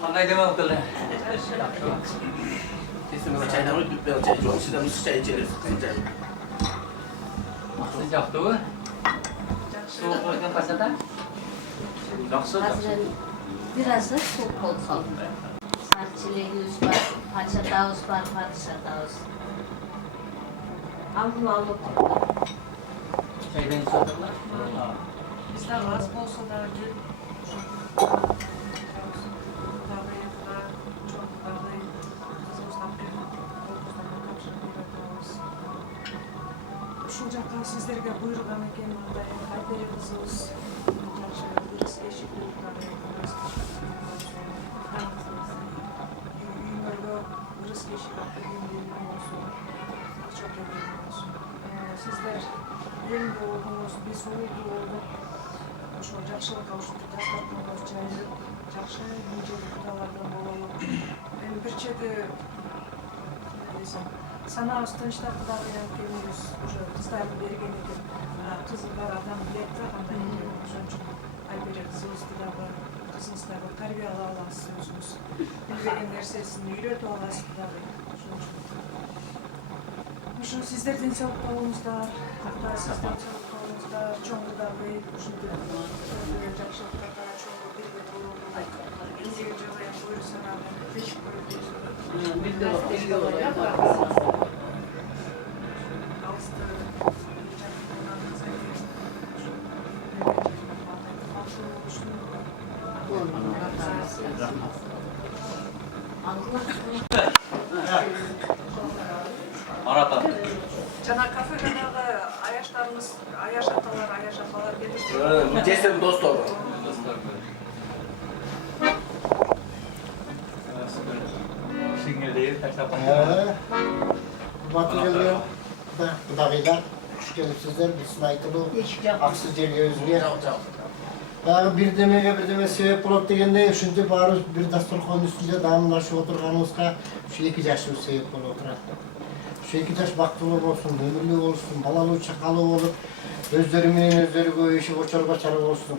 Qanday demak qilding? Kesimizde çaydan ötüp ben çay çok sizden ısı çay içeriz. Sıcaktı. Soğuk olgan qachonda? Yaxshi. Hazır biraz da soğuk olsun. Sarçilegimiz var, paçatağız var, paçatağız. Aldım alıp. Çaydan içiyorlar. Bizler az olsa da gül. Ушул жакка сиздерге буйруган экен мындай Айпери кызыбыз жакшы дырыс эшикти үйүңөргө дырыс эшик сиздер эң болдуңуз, биз уйду болдук. Ошол жакшылыкка ушинтип дастарканга жайылып, жакшы мыйжылык кудалардан бололу. Эми бир чети санабыз тынчтап дагы келебиз, уже кыздарды берген экен. Кызы бар адам билет да кандай экен. Ошон үчүн Айпери кызыбызды дагы, кызыңызды дагы тарбиялап аласыз өзүңүз. Билбеген нерсесин үйрөтүп аласыз дагы. Ошон үчүн ушул сиздер денсаулык болуңуздар, Кудай сиздер денсаулык болуңуздар, чоңу дагы ушинтип жакшылыктарга чоңу бирге бололу. Келген жылы эми буйруса дагы тешип көрөбүз. Марата. Жана кафеганагы аяштарыбыз, аяш аталар, аяш апалар келип. Mücessem dostlar. Singildeyi taşlap. Batı geliyor. Kudagıylar, hoş gelipsizler. Bizim aytılı aksız жерге өзүңөр. Bagı bir demege sebep bolup degende, ушинтип баарыбыз bir dasturxon üstünde damlaşıp oturganыбызга şu 2 жашыбыз себеп болуп отурат. Şu 2 жаш бактылуу болсун, өмүрлүү болсун, балалуу чакалуу болуп, өздөрү менен өздөрү көбөйүшүп, очор-бачары болсун.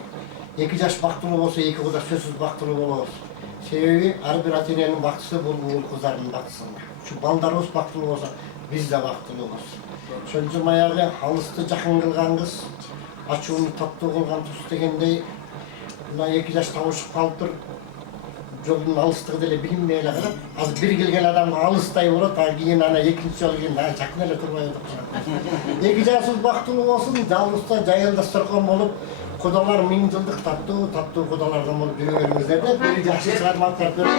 2 жаш бактылуу болсо, 2 куда сөзсүз бактылуу болобуз. Себеби ар бир ата-эненин бактысы бул кыздардын бактысы. Şu балдарыбыз бактылуу болсо, биз да бактылуубуз. Ошон үчүн баягы алысты жакын кылган кыз, ачууну таттуу кылган тус дегендей, мына 2 жаш табышып калыптыр. Жолдун алыстыгы деле билинбей эле калат. Азыр бир келген адамга алыстай болот, а кийин ана экинчи жолу кийин жакын эле турбай отурат. 2 жашыбыз бактылуу болсун, жалгызда жайыл дасторкон болуп, кудалар 1000 жылдык таттуу кудалардан болуп жүрө бериңиздер деп, бир жакшы чыгармалар көрүп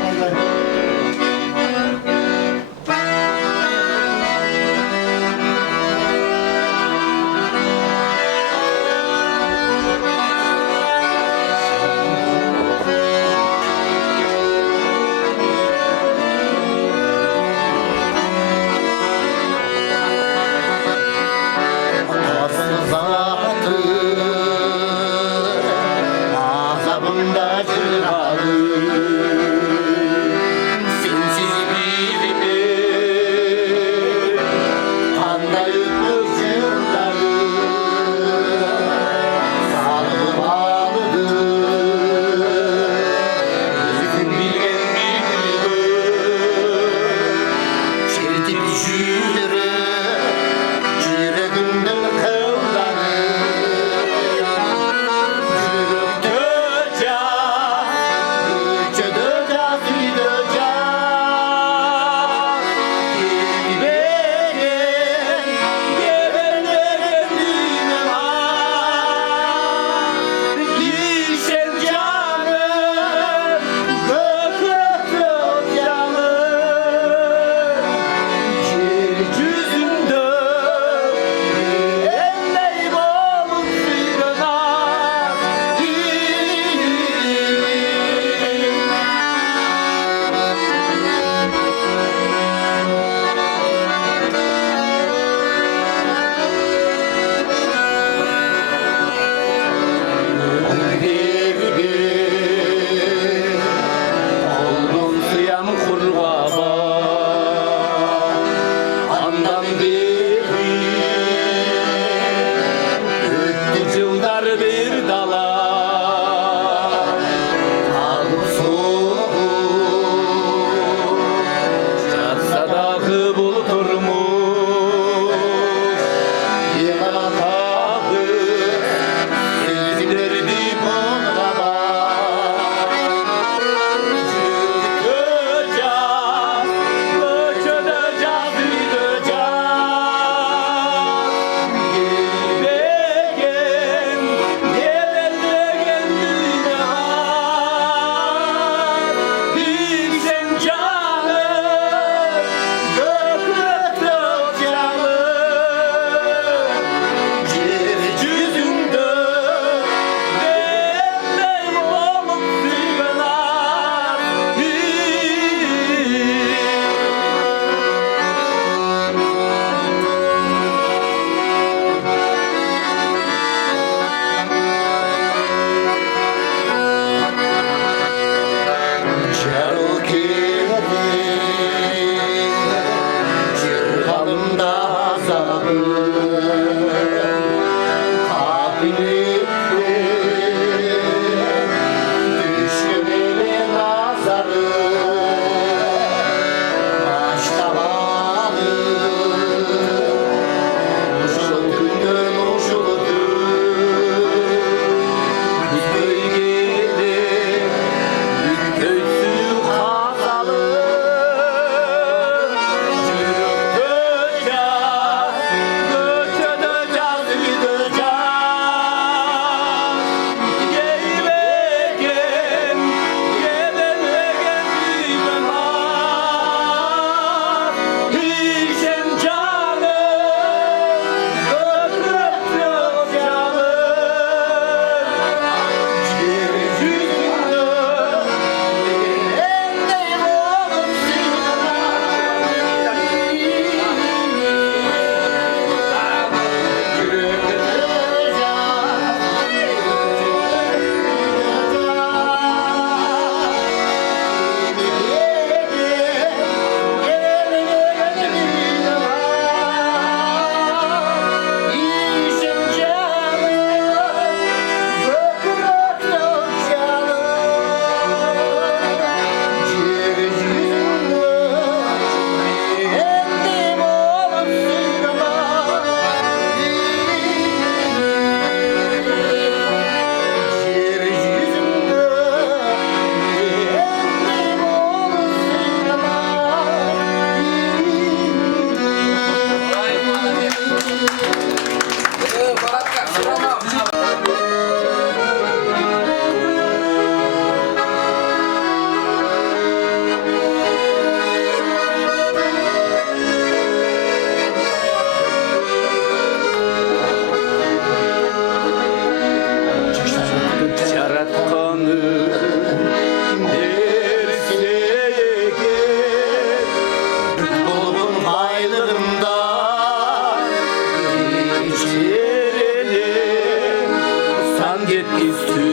Sanget üstü